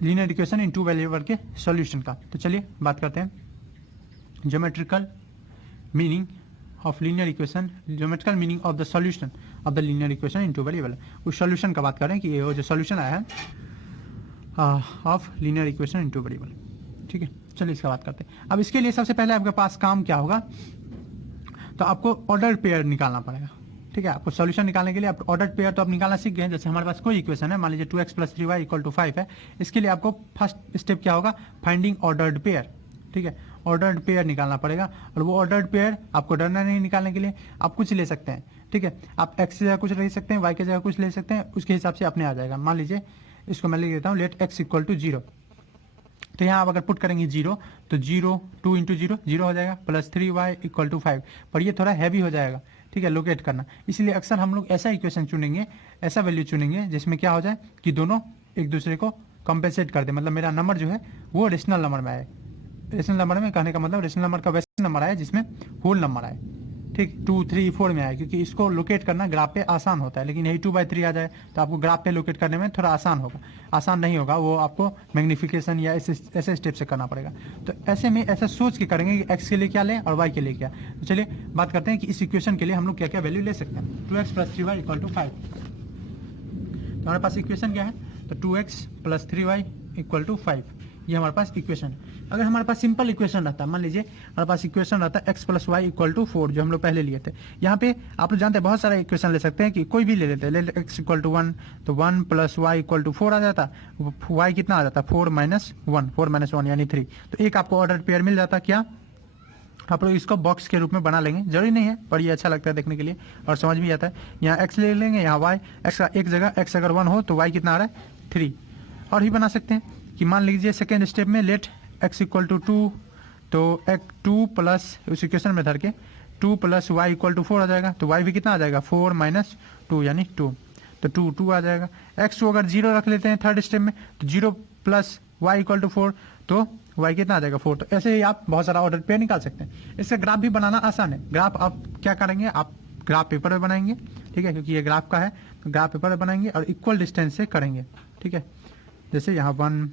लीनियर इक्वेशन इन टू वेरिएबल के सॉल्यूशन का। तो चलिए बात करते हैं geometrical meaning of linear equation, geometrical meaning of the solution of the linear equation in two variable. उस सॉल्यूशन का बात करें कि ये जो सॉल्यूशन आया है of linear equation in two variable, ठीक है। चलिए इसका बात करते हैं। अब इसके लिए सबसे पहले आपके पास काम क्या होगा, तो आपको ऑर्डर पेयर निकालना पड़ेगा, ठीक है। आपको सॉल्यूशन निकालने के लिए आप ऑर्डर पेयर तो आप निकालना सीख गए हैं। जैसे हमारे पास कोई इक्वेशन है, मान लीजिए 2x plus 3y equal to 5 है, इसके लिए आपको फर्स्ट स्टेप क्या होगा, फाइंडिंग ऑर्डर्ड पेयर, ठीक है। ऑर्डर्ड पेयर निकालना पड़ेगा, और वो ऑर्डर्ड पेयर आपको डरना नहीं निकालने के लिए, आप कुछ ले सकते हैं, ठीक है। आप x की जगह कुछ ले सकते हैं, y की जगह कुछ ले सकते हैं, उसके हिसाब से अपने आ जाएगा। मान लीजिए इसको मैं लिख देता हूँ, लेट x इक्वल टू 0, तो यहाँ आप अगर पुट करेंगे 0 तो 0 2 इंटू 0 0 हो जाएगा, प्लस 3y इक्वल टू 5, पर ये थोड़ा हैवी हो जाएगा, ठीक है, लोकेट करना। इसलिए अक्सर हम लोग ऐसा इक्वेशन चुनेंगे, ऐसा वैल्यू चुनेंगे जिसमें क्या हो जाए कि दोनों एक दूसरे को कंपेंसेट कर दे, मतलब मेरा नंबर जो है वो रेशनल नंबर में आए। रेशनल नंबर में कहने का मतलब रेशनल नंबर का वैसा नंबर आए जिसमें होल नंबर आए, ठीक, 2 3 4 में आए, क्योंकि इसको लोकेट करना ग्राफ पे आसान होता है। लेकिन यही 2/3 आ जाए तो आपको ग्राफ पे लोकेट करने में थोड़ा आसान होगा, आसान नहीं होगा, वो आपको मैग्निफिकेशन या ऐसे स्टेप से करना पड़ेगा। तो ऐसे में ऐसा सोच के करेंगे कि एक्स के लिए क्या लें और वाई के लिए क्या। तो चलिए बात करते हैं कि इस इक्वेशन के लिए हम लोग क्या क्या वैल्यू ले सकते हैं। 2x plus 3y equal to 5, तो हमारे पास इक्वेशन क्या है, तो 2x plus 3y equal to 5, ये हमारे पास इक्वेशन है। अगर हमारे पास सिंपल इक्वेशन रहता, मान लीजिए हमारे पास इक्वेशन रहता x plus y equal to 4, जो हम लोग पहले लिए थे। यहाँ पे आप लोग जानते हैं बहुत सारा इक्वेशन ले सकते हैं, कि कोई भी ले लेते हैं, ले x इक्वल टू 1, तो 1 प्लस वाई इक्वल टू 4 आ जाता, y कितना आ जाता 4 माइनस 1 यानी 3। तो एक आपको ऑर्डर पेयर मिल जाता। क्या आप लोग इसको बॉक्स के रूप में बना लेंगे, जरूरी नहीं है, पर ये अच्छा लगता है देखने के लिए और समझ भी आता है। यहाँ x ले लेंगे, यहाँ y, x का एक जगह x अगर 1 हो तो y कितना आ रहा है 3। और भी बना सकते हैं कि मान लीजिए सेकेंड स्टेप में लेट x इक्वल टू 2, तो एक 2 प्लस उस इक्वेशन में धर के 2 प्लस वाई इक्वल टू 4 आ जाएगा, तो y भी कितना आ जाएगा 4 माइनस 2 यानी 2, तो 2 आ जाएगा। x को अगर 0 रख लेते हैं थर्ड स्टेप में, तो 0 प्लस वाई इक्वल टू 4, तो y कितना आ जाएगा 4। तो ऐसे ही आप बहुत सारा ऑर्डर पेयर निकाल सकते हैं। इसका ग्राफ भी बनाना आसान है। ग्राफ आप क्या करेंगे, आप ग्राफ पेपर में बनाएंगे, ठीक है, क्योंकि ये ग्राफ का है, तो ग्राफ पेपर में बनाएंगे और इक्वल डिस्टेंस से करेंगे, ठीक है। जैसे यहाँ 1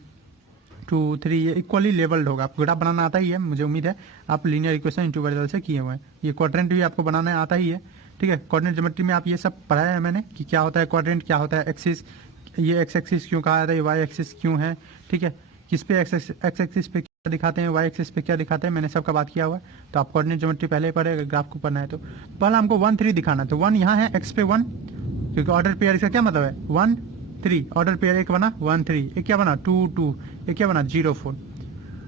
2 3 ये इक्वली लेवल्ड होगा। आपको ग्राफ बनाना आता ही है, मुझे उम्मीद है आप लीनियर इक्वेशन इनटू वेरिएबल से किए हुए हैं। ये क्वाड्रेंट भी आपको बनाना आता ही है, ठीक है। कोऑर्डिनेट ज्योमेट्री में आप ये सब पढ़ाया है मैंने कि क्या होता है क्वाड्रेंट, क्या होता है एक्सिस, ये एक्स एक्सिस क्यों कहा जाता है, वाई एक्सिस क्यों है, ठीक है, किस पे एक्स एक्सिस पे क्या दिखाते हैं, वाई एक्सिस पे क्या दिखाते हैं, मैंने सबका बात किया हुआ है। तो आप कोऑर्डिनेट ज्योमेट्री पहले पढ़े, अगर ग्राफ को पढ़ना है तो पहले हमको 1 3 दिखाना। तो 1 यहाँ है, एक्स पे 1, क्योंकि ऑर्डर पेयर इसका क्या मतलब है 1 3, ऑर्डर पेयर एक बना 1 3, एक क्या बना 2 2, एक क्या बना 0 4।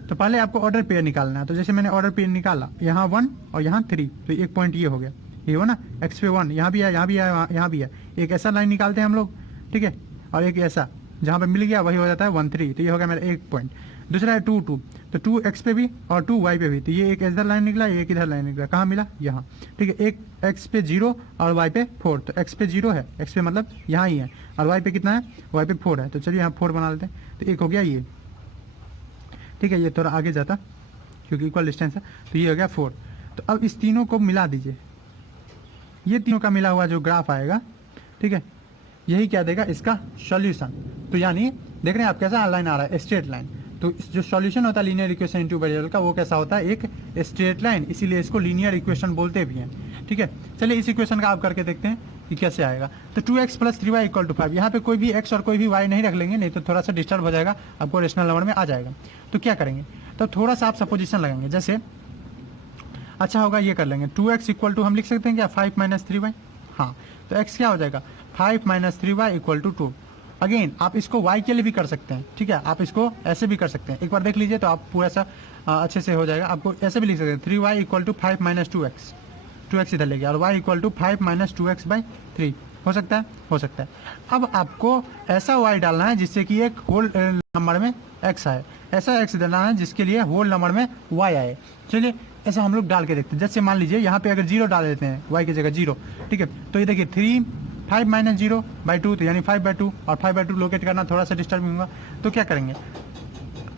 तो पहले आपको ऑर्डर पेयर निकालना है। तो जैसे मैंने ऑर्डर पेयर निकाला, यहाँ 1 और यहाँ 3, तो एक पॉइंट ये हो गया, ये हो ना, एक्स पे 1, यहाँ भी है, यहाँ भी है, यहाँ भी है। एक ऐसा लाइन निकालते हैं हम लोग, ठीक है, और एक ऐसा जहाँ पे मिल गया वही हो जाता है 1 3, तो ये हो गया मेरा एक पॉइंट। दूसरा है 2 2, तो 2 एक्स पे भी और 2 वाई पे भी, तो ये एक इधर लाइन निकला, एक इधर लाइन निकला, कहाँ मिला यहाँ, ठीक है। एक एक्स पे 0 और वाई पे 4, तो एक्स पे 0 है, एक्स पे मतलब यहाँ ही है, और वाई पे कितना है, वाई पे 4 है, तो चलिए यहाँ 4 बना लेते हैं। तो एक हो गया ये, ठीक है, ये थोड़ा आगे जाता क्योंकि इक्वल डिस्टेंस है, तो ये हो गया 4। तो अब इस तीनों को मिला दीजिए, ये तीनों का मिला हुआ जो ग्राफ आएगा, ठीक है, यही क्या देगा इसका सॉल्यूशन। तो यानी देख रहे हैं आप कैसा लाइन आ रहा है, स्ट्रेट लाइन। तो जो सॉल्यूशन होता है लीनियर इक्वेशन इनटू वेरिएबल का, वो कैसा होता है, एक स्ट्रेट लाइन, इसीलिए इसको लीनियर इक्वेशन बोलते भी हैं, ठीक है। चलिए इस इक्वेशन का आप करके देखते हैं कि कैसे आएगा। तो 2x + 3y = 5, यहाँ पे कोई भी x और कोई भी y नहीं रख लेंगे, नहीं तो थोड़ा सा डिस्टर्ब हो जाएगा, आपको रेशनल नंबर में आ जाएगा। तो क्या करेंगे, तो थोड़ा सा आप सपोजिशन लगाएंगे, जैसे अच्छा होगा ये कर लेंगे 2x = हम लिख सकते हैं क्या 5 - 3y। हाँ, तो x क्या हो जाएगा 5 - 3y = 2। अगेन आप इसको y के लिए भी कर सकते हैं, ठीक है, आप इसको ऐसे भी कर सकते हैं, एक बार देख लीजिए तो आप पूरा सा अच्छे से हो जाएगा। आपको ऐसे भी लिख सकते हैं 3y = 5 - 2x, 2x इधर ले गया, और y = 5 - 2x/3 हो सकता है, हो सकता है। अब आपको ऐसा y डालना है जिससे कि एक होल नंबर में x आए, ऐसा x डालना है जिसके लिए होल नंबर में y आए। चलिए ऐसा हम लोग डाल के देखते हैं। जैसे मान लीजिए यहाँ पे अगर 0 डाल देते हैं y की जगह 0, ठीक है, तो ये देखिए 5 - 0/2, तो यानी 5/2, और 5/2 लोकेट करना थोड़ा सा डिस्टर्बिंग होगा। तो क्या करेंगे,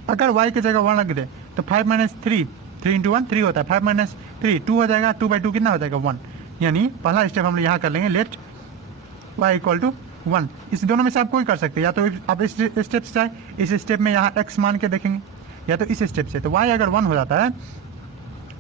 अगर y की जगह 1 रख दे तो 5 - 3, 3 × 1 3 होता है, 5 - 3 2 हो जाएगा, 2/2 कितना हो जाएगा 1। यानी पहला स्टेप हम लोग यहाँ कर लेंगे, लेट y = 1। इस दोनों में से आप कोई कर सकते हैं, या तो आप इस स्टेप से जाए, इस स्टेप में यहाँ x मान के देखेंगे, या तो इस स्टेप से। तो y अगर 1 हो जाता है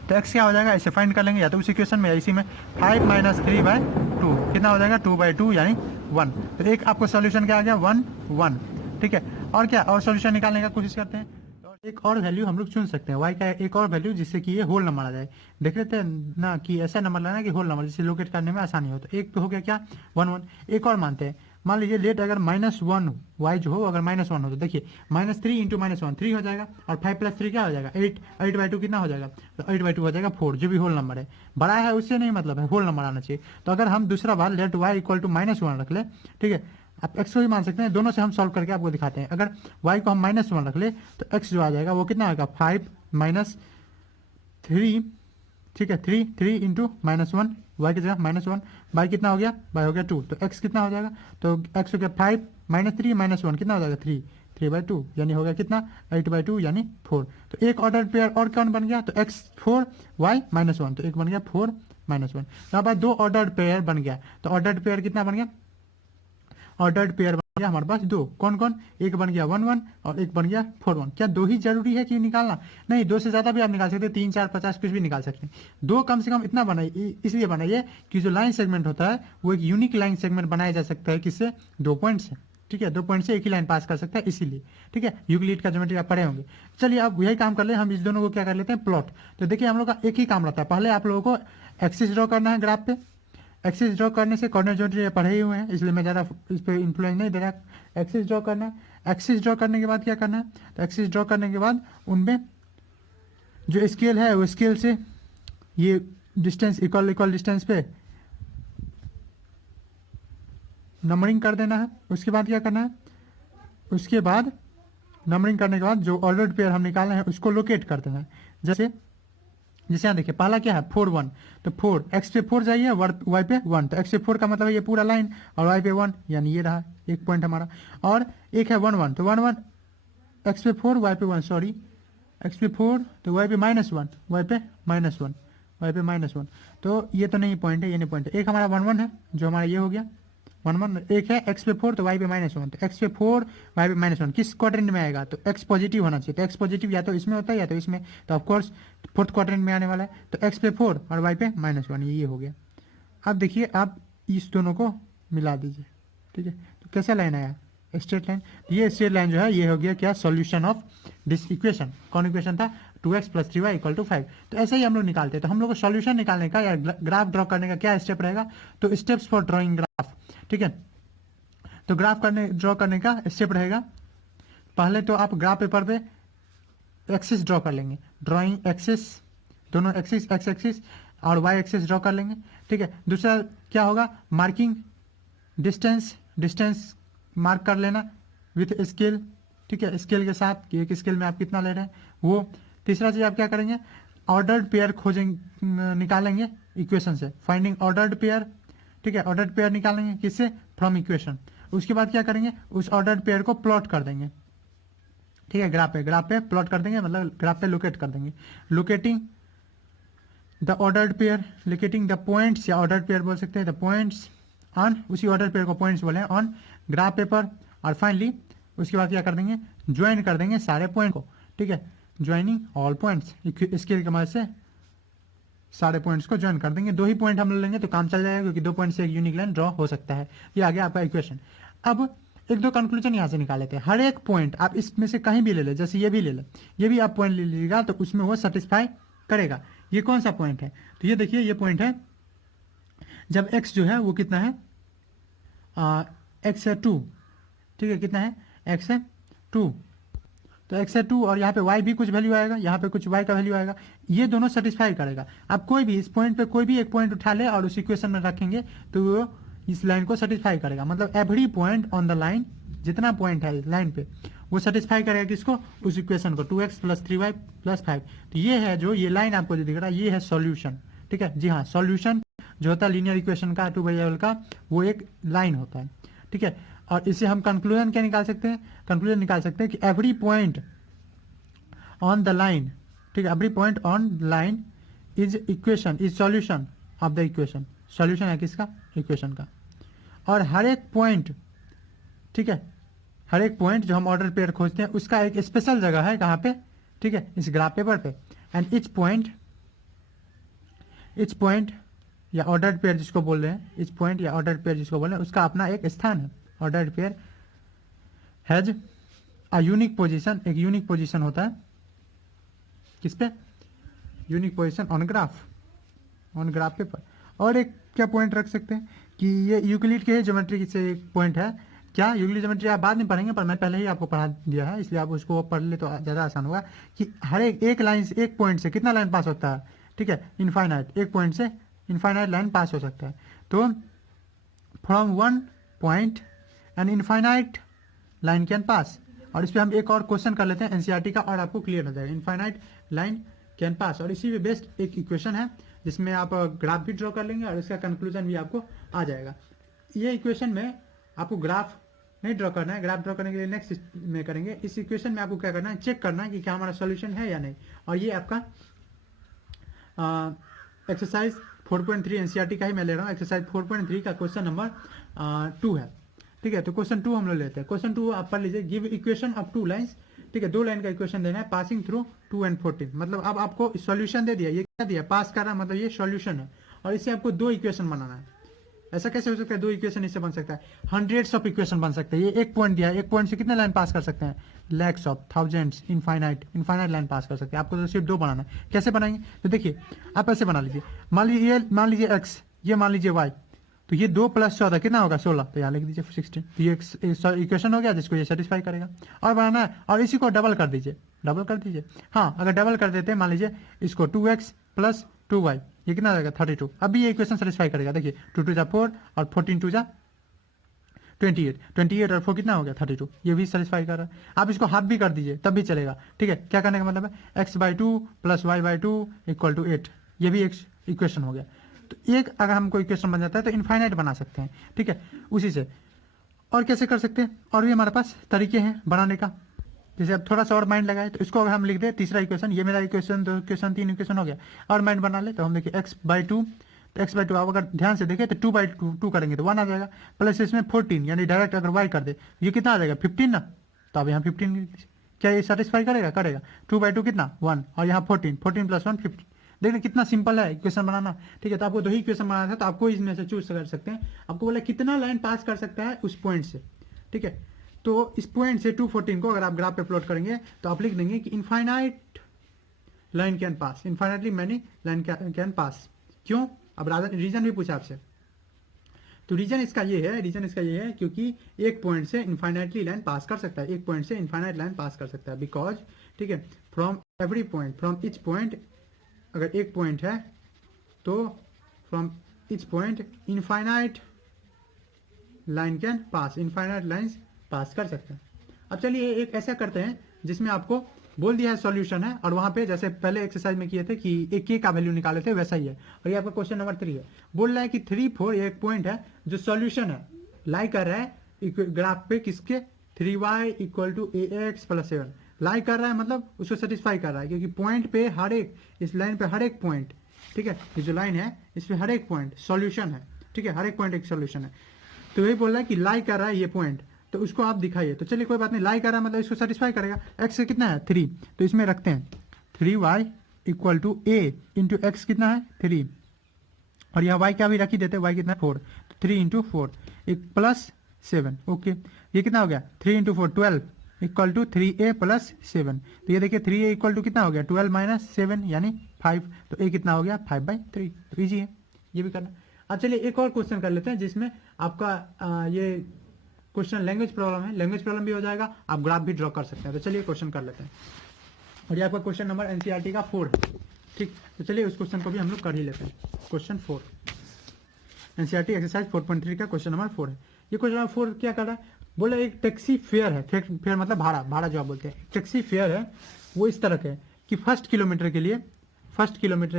तो x क्या हो जाएगा, इसे फाइंड कर लेंगे, या तो उस इक्वेशन में या इसी में 5 - 3/2 कितना हो जाएगा 2/2 यानी 1। तो एक आपको सॉल्यूशन क्या आ गया 1 1, ठीक है। और क्या और सॉल्यूशन निकालने का कोशिश करते हैं, तो एक और वैल्यू हम लोग चुन सकते हैं y का, एक और वैल्यू जिससे कि ये होल नंबर आ जाए। देख लेते हैं ना कि ऐसा नंबर लाना कि होल नंबर जिससे लोकेट करने में आसानी हो। तो एक तो हो गया क्या 1 1। एक और मानते हैं, मान लीजिए लेट अगर -1 y जो हो अगर -1 हो, तो देखिए -3 × -1 3 हो जाएगा, और 5 + 3 क्या हो जाएगा 8, 8/2 कितना हो जाएगा, तो 8/2 हो जाएगा 4, जो भी होल नंबर है। बड़ा है उससे नहीं मतलब है, होल नंबर आना चाहिए। तो अगर हम दूसरा बार लेट y = -1 रख ले, ठीक है, आप x को भी मान सकते हैं, दोनों से हम सॉल्व करके आपको दिखाते हैं। अगर y को हम -1 रख ले तो x जो आ जाएगा वो कितना आएगा 5 - 3, ठीक है, 3 × -1, y की जगह -1, y कितना हो गया, y हो गया 2, तो x कितना हो जाएगा, तो x हो गया 5 - 3 - 1 कितना हो जाएगा 3, 3/2 यानी हो गया कितना 8/2 यानी 4। तो एक ऑर्डर पेयर और कौन बन गया, तो x 4 y -1, तो एक बन गया 4 - 1। यहाँ पर 2 ऑर्डर पेयर बन गया। तो ऑर्डर पेयर कितना बन गया, ऑर्डर्ड पेयर बन गया हमारे पास 2, कौन कौन, एक बन गया 1 1 और एक बन गया 4 1। क्या 2 ही जरूरी है कि निकालना, नहीं 2 से ज्यादा भी आप निकाल सकते हैं, 3 4 50 कुछ भी निकाल सकते हैं। 2 कम से कम इतना बनाइए, इसलिए बनाइए कि जो लाइन सेगमेंट होता है वो एक यूनिक लाइन सेगमेंट बनाया जा सकता है, किससे 2 पॉइंट से, ठीक है, 2 पॉइंट से एक ही लाइन पास कर सकता है, इसीलिए, ठीक है, यूक्लिड का ज्योमेट्री आप पढ़े होंगे। चलिए अब यही काम कर ले, हम इस दोनों को क्या कर लेते हैं प्लॉट। तो देखिए हम लोग का एक ही काम रहता है, पहले आप लोगों को एक्सिस ड्रॉ करना है ग्राफ पे। एक्सिस ड्रॉ करने से कॉर्नर ज्योमेट्री पढ़े ही हुए हैं, इसलिए मैं ज़्यादा इस पर इन्फ्लुएंस नहीं दे रहा। एक्सिस ड्रॉ करना है, एक्सिस ड्रॉ करने के बाद क्या करना है, तो एक्सिस ड्रॉ करने के बाद उनमें जो स्केल है वो स्केल से ये डिस्टेंस इक्वल डिस्टेंस पे नंबरिंग कर देना है। उसके बाद क्या करना है, उसके बाद नंबरिंग करने के बाद जो ऑर्डर्ड पेयर हम निकाले हैं उसको लोकेट कर देना है। जैसे यहाँ देखिए पहला क्या है 4 1, तो 4 x पे 4 जाइए, y पे 1, तो x पे 4 का मतलब है ये पूरा लाइन, और y पे 1 यानी ये रहा एक पॉइंट हमारा। और एक है 1 1, तो 1 1 x पे 4 y पे 1, सॉरी x पे 4 तो y पे -1, y पे -1, y पे -1, तो ये तो नहीं पॉइंट है, ये नहीं पॉइंट है। एक हमारा 1 1 है जो हमारा ये हो गया 1 1, एक है x पे 4 तो y पे -1, तो x पे 4 y पे -1 किस क्वाड्रेंट में आएगा, तो x पॉजिटिव होना चाहिए। तो x पॉजिटिव या तो इसमें होता है या तो इसमें, तो ऑफकोर्स फोर्थ क्वाड्रेंट में आने वाला है। तो x पे 4 और y पे -1, ये हो गया। अब देखिए आप इस दोनों को मिला दीजिए, ठीक है, तो कैसा लाइन आया स्ट्रेट लाइन। ये स्ट्रेट लाइन जो है ये हो गया क्या सॉल्यूशन ऑफ दिस इक्वेशन। कौन इक्वेशन था 2x + 3y = 5। तो ऐसे ही हम लोग निकालते हैं। तो हम लोग को सॉल्यूशन निकालने का या ग्राफ ड्रॉ करने का क्या स्टेप रहेगा, तो स्टेप्स फॉर ड्रॉइंग ग्राफ, ठीक है। तो ग्राफ ड्रॉ करने का स्टेप रहेगा, पहले तो आप ग्राफ पेपर पे एक्सिस ड्रॉ कर लेंगे, ड्रॉइंग एक्सिस, दोनों एक्सिस x एक्सिस और y एक्सिस ड्रॉ कर लेंगे, ठीक है। दूसरा क्या होगा मार्किंग डिस्टेंस मार्क कर लेना विथ स्केल, ठीक है, स्केल के साथ एक स्केल में आप कितना ले रहे हैं वो। तीसरा चीज आप क्या करेंगे ऑर्डर्ड पेयर खोजेंगे, निकालेंगे इक्वेशन से, फाइंडिंग ऑर्डर्ड पेयर, ठीक है, ऑर्डर्ड पेयर निकालेंगे किससे फ्रॉम इक्वेशन। उसके बाद क्या करेंगे उस ऑर्डर्ड पेयर को प्लॉट कर देंगे, ठीक है, ग्राफ पे प्लॉट कर देंगे, मतलब ग्राफ पे लोकेट कर देंगे। Locating the ordered pair locating the points, या ऑर्डर्ड पेयर बोल सकते हैं, द पॉइंट्स ऑन, उसी ऑर्डर पेयर को पॉइंट्स बोले ऑन ग्राफ पेपर। और फाइनली उसके बाद क्या कर देंगे, ज्वाइन कर देंगे सारे पॉइंट को, ठीक है, ज्वाइनिंग ऑल पॉइंट्स, इसके मदद से सारे पॉइंट्स को ज्वाइन कर देंगे। दो ही पॉइंट हम लेंगे तो काम चल जाएगा, क्योंकि 2 पॉइंट से एक यूनिक लाइन ड्रॉ हो सकता है। ये आ गया आपका इक्वेशन। अब एक दो कंक्लूजन यहाँ से निकाल लेते हैं। हर एक पॉइंट आप इसमें से कहीं भी ले ले, जैसे ये भी ले ले, ये भी आप पॉइंट ले लीजिएगा तो उसमें वो सेटिस्फाई करेगा। ये कौन सा पॉइंट है, तो ये देखिए ये पॉइंट है जब x जो है वो कितना है, x है 2, ठीक है, कितना है, x है 2, तो x है 2 और यहाँ पे y भी कुछ वैल्यू आएगा, यहाँ पे कुछ y का वैल्यू आएगा, ये दोनों सेटिस्फाई करेगा। आप कोई भी इस पॉइंट पे कोई भी एक पॉइंट उठा ले और उस इक्वेशन में रखेंगे तो वो इस लाइन को सेटिस्फाई करेगा। मतलब every point on the line, जितना पॉइंट है लाइन पे वो सेटिस्फाई करेगा किसको, उस इक्वेशन को, 2x + 3y + 5। तो ये है जो ये लाइन आपको जो दिख रहा है ये है सॉल्यूशन, ठीक है, जी हाँ, सॉल्यूशन जो होता है लीनियर इक्वेशन का 2 वेरिएबल का, वो एक लाइन होता है, ठीक है। और इसे हम कंक्लूजन क्या निकाल सकते हैं, कंक्लूजन निकाल सकते हैं कि every point on the line, ठीक है, every point on line is equation, is solution of the equation, solution है किसका, इक्वेशन का। और हर एक पॉइंट, ठीक है, हर एक पॉइंट जो हम ऑर्डर पेयर खोजते हैं उसका एक स्पेशल जगह है, कहाँ पे, ठीक है, इस ग्राफ पेपर पे। एंड इच पॉइंट या ऑर्डर पेयर जिसको बोल रहे हैं, इच पॉइंट या ऑर्डर पेयर जिसको बोल रहे हैं, उसका अपना एक स्थान है। Order pair has a unique position, एक यूनिक पोजीशन होता है किस पे, unique position on graph, on graph paper. और एक क्या पॉइंट रख सकते हैं कि ये यूक्लिड के ज्योमेट्री से एक पॉइंट है, क्या यूक्लिड ज्योमेट्री आप बाद में पढ़ेंगे, पर मैं पहले ही आपको पढ़ा दिया है, इसलिए आप उसको पढ़ ले तो ज़्यादा आसान होगा। कि हर एक लाइन से, एक पॉइंट से कितना लाइन पास होता है, ठीक है, इनफाइनाइट, एक पॉइंट से इनफाइनाइट लाइन पास हो सकता है। तो from one point an infinite line can pass. और इस पर हम एक और क्वेश्चन कर लेते हैं एनसीईआरटी का, और आपको क्लियर हो जाएगा, इनफाइनाइट लाइन कैन पास। और इसी पे बेस्ड एक इक्वेशन है जिसमें आप ग्राफ भी ड्रॉ कर लेंगे और इसका कंक्लूजन भी आपको आ जाएगा। ये इक्वेशन में आपको ग्राफ नहीं ड्रॉ करना है, ग्राफ ड्रॉ करने के लिए नेक्स्ट में करेंगे। इस इक्वेशन में आपको क्या करना है, चेक करना है कि क्या हमारा सॉल्यूशन है या नहीं। और ये आपका एक्सरसाइज 4.3 एनसीईआरटी का ही मैं ले रहा हूँ, एक्सरसाइज 4.3 का क्वेश्चन नंबर 2 है, ठीक है। तो क्वेश्चन 2 हम लोग लेते हैं। क्वेश्चन 2 आप पढ़ लीजिए, गिव इक्वेशन ऑफ 2 लाइन्स, ठीक है, 2 लाइन का इक्वेशन देना है, पासिंग थ्रू 2 and 14। मतलब अब आपको सॉल्यूशन दे दिया, ये क्या दिया, पास कर रहा है, मतलब ये सॉल्यूशन है। और इससे आपको 2 इक्वेशन बनाना है। ऐसा कैसे हो सकता है, 2 इक्वेशन इससे बन सकता है, हंड्रेड्स ऑफ इक्वेशन बन सकते हैं। ये एक पॉइंट दिया है, एक पॉइंट से कितने लाइन पास कर सकते हैं, lakhs of, thousands, infinite line पास कर सकते हैं। आपको तो सिर्फ 2 बनाना है। कैसे बनाएंगे, तो देखिए आप ऐसे बना लीजिए, मान लीजिए x, ये मान लीजिए y, तो ये 2 + 14 कितना होगा, 16, तो यहाँ लिख दीजिए 16। तो ये इक्वेशन हो गया जिसको ये सेटिस्फाई करेगा। और बनाना है, और इसी को डबल कर दीजिए, हाँ, अगर डबल कर देते हैं, मान लीजिए इसको 2x + 2y, ये कितना रहेगा, 32। अभी ये इक्वेशन सेटिस्फाई करेगा। देखिए 2 × 2 = 4 और 14 × 2 = 28 और 4 कितना हो गया, 32। ये भी सेटिस्फाई कर रहा है। आप इसको हाफ भी कर दीजिए तब भी चलेगा, ठीक है। क्या करने का मतलब है, x/2 + y/2 = 8, ये भी एक इक्वेशन हो गया। तो एक अगर हमको इक्वेशन बन जाता है तो इनफाइनाइट बना सकते हैं, ठीक है, उसी से। और कैसे कर सकते हैं, और भी हमारे पास तरीके हैं बनाने का। जैसे अब थोड़ा सा और माइंड लगाए तो इसको अगर हम लिख दे, तीसरा इक्वेशन, ये मेरा इक्वेशन 2 इक्वेशन 3 इक्वेशन हो गया। और माइंड बना ले तो हम देखिए x/2, तो x/2 आप अगर ध्यान से देखें तो 2/2 करेंगे तो 1 आ जाएगा, प्लस इसमें 14, यानी डायरेक्ट अगर y कर दे ये कितना आ जाएगा, 15 ना। तो अब यहाँ 15, क्या ये सेटिस्फाई करेगा, 2/2 कितना, 1, और यहाँ 14 + 1 15। देखिए कितना सिंपल है इक्वेशन बनाना, ठीक है। तो आपको 2 ही इक्वेशन बनाना था, तो आपको इसमें से चूज कर सकते हैं। आपको बोला कितना लाइन पास कर सकता है उस पॉइंट से, ठीक है। तो इस पॉइंट से 214 को अगर आप ग्राफ पे प्लॉट करेंगे तो आप लिख देंगे कि infinite line can pass, infinitely many line can pass. क्यों, अब रीजन भी पूछा आपसे, तो रीजन इसका ये है क्योंकि एक पॉइंट से इनफाइनाइटली लाइन पास कर सकता है, एक पॉइंट से इनफाइनाइट लाइन पास कर सकता है, बिकॉज, ठीक है, from every point, from each point, अगर एक पॉइंट है तो from each point infinite line can pass, infinite lines pass कर सकते हैं। अब चलिए एक ऐसा करते हैं जिसमें आपको बोल दिया है सॉल्यूशन है, और वहां पे जैसे पहले एक्सरसाइज में किए थे कि एक k का वैल्यू निकाले थे, वैसा ही है। और ये आपका क्वेश्चन नंबर 3 है, बोल रहा है कि 3 4 एक पॉइंट है जो सॉल्यूशन है, लाई कर रहा है ग्राफ पे किसके, 3y = ax + 7 लाई कर रहा है, मतलब उसको सेटिस्फाई कर रहा है, क्योंकि पॉइंट पे हर एक, इस लाइन पे हर एक पॉइंट ठीक है, ये जो लाइन है इसमें हर एक पॉइंट सॉल्यूशन है, ठीक है, हर एक पॉइंट एक सॉल्यूशन है। तो यही बोल रहा है कि लाई कर रहा है ये पॉइंट, तो उसको आप दिखाइए। तो चलिए कोई बात नहीं, लाई कर रहा है मतलब इसको सेटिस्फाई करेगा। एक्स का कितना है 3, तो इसमें रखते हैं 3y equal to a into x कितना है 3, और यहाँ y क्या भी रख ही देते हैं, y कितना है 4, तो 3 इंटू 4 एक प्लस 7। ओके, ये कितना हो गया 3 into 4 12 equal to 3a plus 7। तो ये देखिए 3a इक्वल टू कितना हो गया 12 माइनस 7 यानी 5, तो a कितना हो गया 5/3। तो ईजी है ये भी करना। अब चलिए एक और क्वेश्चन कर लेते हैं जिसमें आपका ये क्वेश्चन लैंग्वेज प्रॉब्लम है, लैंग्वेज प्रॉब्लम भी हो जाएगा, आप ग्राफ भी ड्रॉ कर सकते हैं। तो चलिए क्वेश्चन कर लेते हैं, और ये आपका क्वेश्चन नंबर एनसीईआरटी का 4 है, ठीक। तो चलिए उस क्वेश्चन को भी हम लोग कर ही लेते हैं। क्वेश्चन 4 एनसीईआरटी एक्सरसाइज 4.3 का क्वेश्चन नंबर 4 है। ये क्वेश्चन नंबर 4 क्या कर रहा है, बोला एक टैक्सी फेयर है, फेयर मतलब भाड़ा, भाड़ा जो आप बोलते हैं, टैक्सी फेयर है वो इस तरह का है कि फर्स्ट किलोमीटर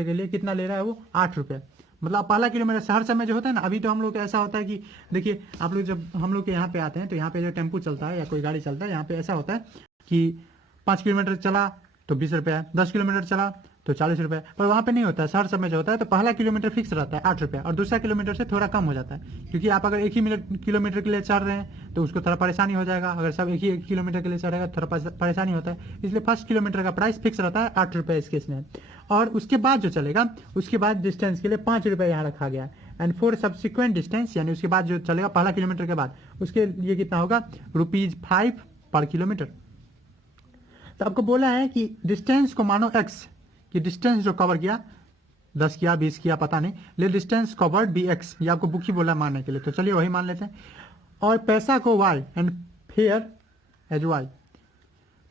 के लिए कितना ले रहा है वो 8 रुपये। मतलब पहला किलोमीटर हर समय जो होता है ना, अभी तो हम लोग ऐसा होता है कि देखिए आप लोग जब हम लोग के यहाँ पे आते हैं तो यहाँ पे जो टेम्पो चलता है या कोई गाड़ी चलता है, यहाँ पे ऐसा होता है कि 5 किलोमीटर चला तो 20 रुपये, 10 किलोमीटर चला तो 40 रुपये, पर वहाँ पे नहीं होता है। हर समय जो होता है तो पहला किलोमीटर फिक्स रहता है 8 रुपये, और दूसरा किलोमीटर से थोड़ा कम हो जाता है, क्योंकि आप अगर एक ही किलोमीटर के लिए चढ़ रहे हैं तो उसको थोड़ा परेशानी हो जाएगा। अगर सब एक ही किलोमीटर के लिए चढ़ेगा थोड़ा परेशानी होता है, इसलिए फर्स्ट किलोमीटर का प्राइस फिक्स रहता है 8 रुपये इस केस में। और उसके बाद जो चलेगा, उसके बाद डिस्टेंस के लिए 5 रुपये यहाँ रखा गया है। एंड फॉर सब्सिक्वेंट डिस्टेंस, यानी उसके बाद जो चलेगा पहला किलोमीटर के बाद, उसके लिए कितना होगा ₹5 पर किलोमीटर। तो आपको बोला है कि डिस्टेंस को मानो x, कि डिस्टेंस जो कवर किया 10 किया 20 किया पता नहीं, ले डिस्टेंस कवर्ड बी एक्स, ये आपको बुक ही बोला मानने के लिए, तो चलिए वही मान लेते हैं। और पैसा को y and fare as y,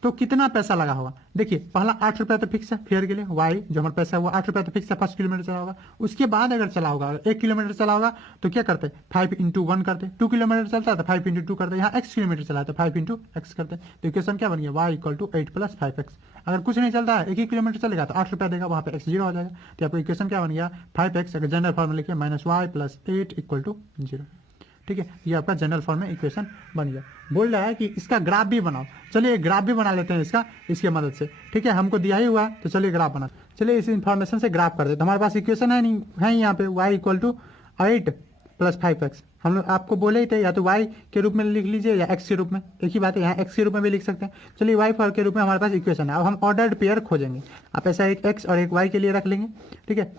तो कितना पैसा लगा होगा, देखिए पहला 8 रुपये तो फिक्स है फेयर के लिए, y जो हमारा पैसा है वो 8 रुपये तो फिक्स है, फर्स्ट किलोमीटर चला होगा। उसके बाद अगर चला होगा 1 किलोमीटर चला होगा तो क्या करते 5 इंटू 1 करते, 2 किलोमीटर चलता है तो 5 इंटू 2 करते, यहाँ x किलोमीटर चला है तो 5 इंटू एक्स करते। तो इक्वेशन क्या बन गया y equal to 8 plus 5x। अगर कुछ नहीं चलता है 1 ही किलोमीटर चलेगा तो 8 रुपये देगा, वहाँ पे x 0 हो जाएगा। तो आपको इक्वेशन क्या बन गया 5x, अगर जनरल फॉर्म में लिखिए -y प्लस 8 इक्वल टू 0, ठीक है। ये आपका जनरल फॉर्म में इक्वेशन बन गया। बोल रहा है कि इसका ग्राफ भी बनाओ, चलिए ग्राफ भी बना लेते हैं इसका, इसकी मदद से, ठीक है। हमको दिया ही हुआ है तो चलिए ग्राफ बना, चलिए इस इन्फॉर्मेशन से ग्राफ कर देते। तो हमारे पास इक्वेशन है नहीं है यहाँ पे y equal to 8 plus 5x। हम लोग आपको बोले ही थे या तो y के रूप में लिख लीजिए या x के रूप में, एक ही बात है, यहाँ x के रूप में भी लिख सकते हैं। चलिए y फॉर के रूप में हमारे पास इक्वेशन है। अब हम ऑर्डर्ड पेयर खोजेंगे, आप ऐसा एक x और एक y के लिए रख लेंगे, ठीक है।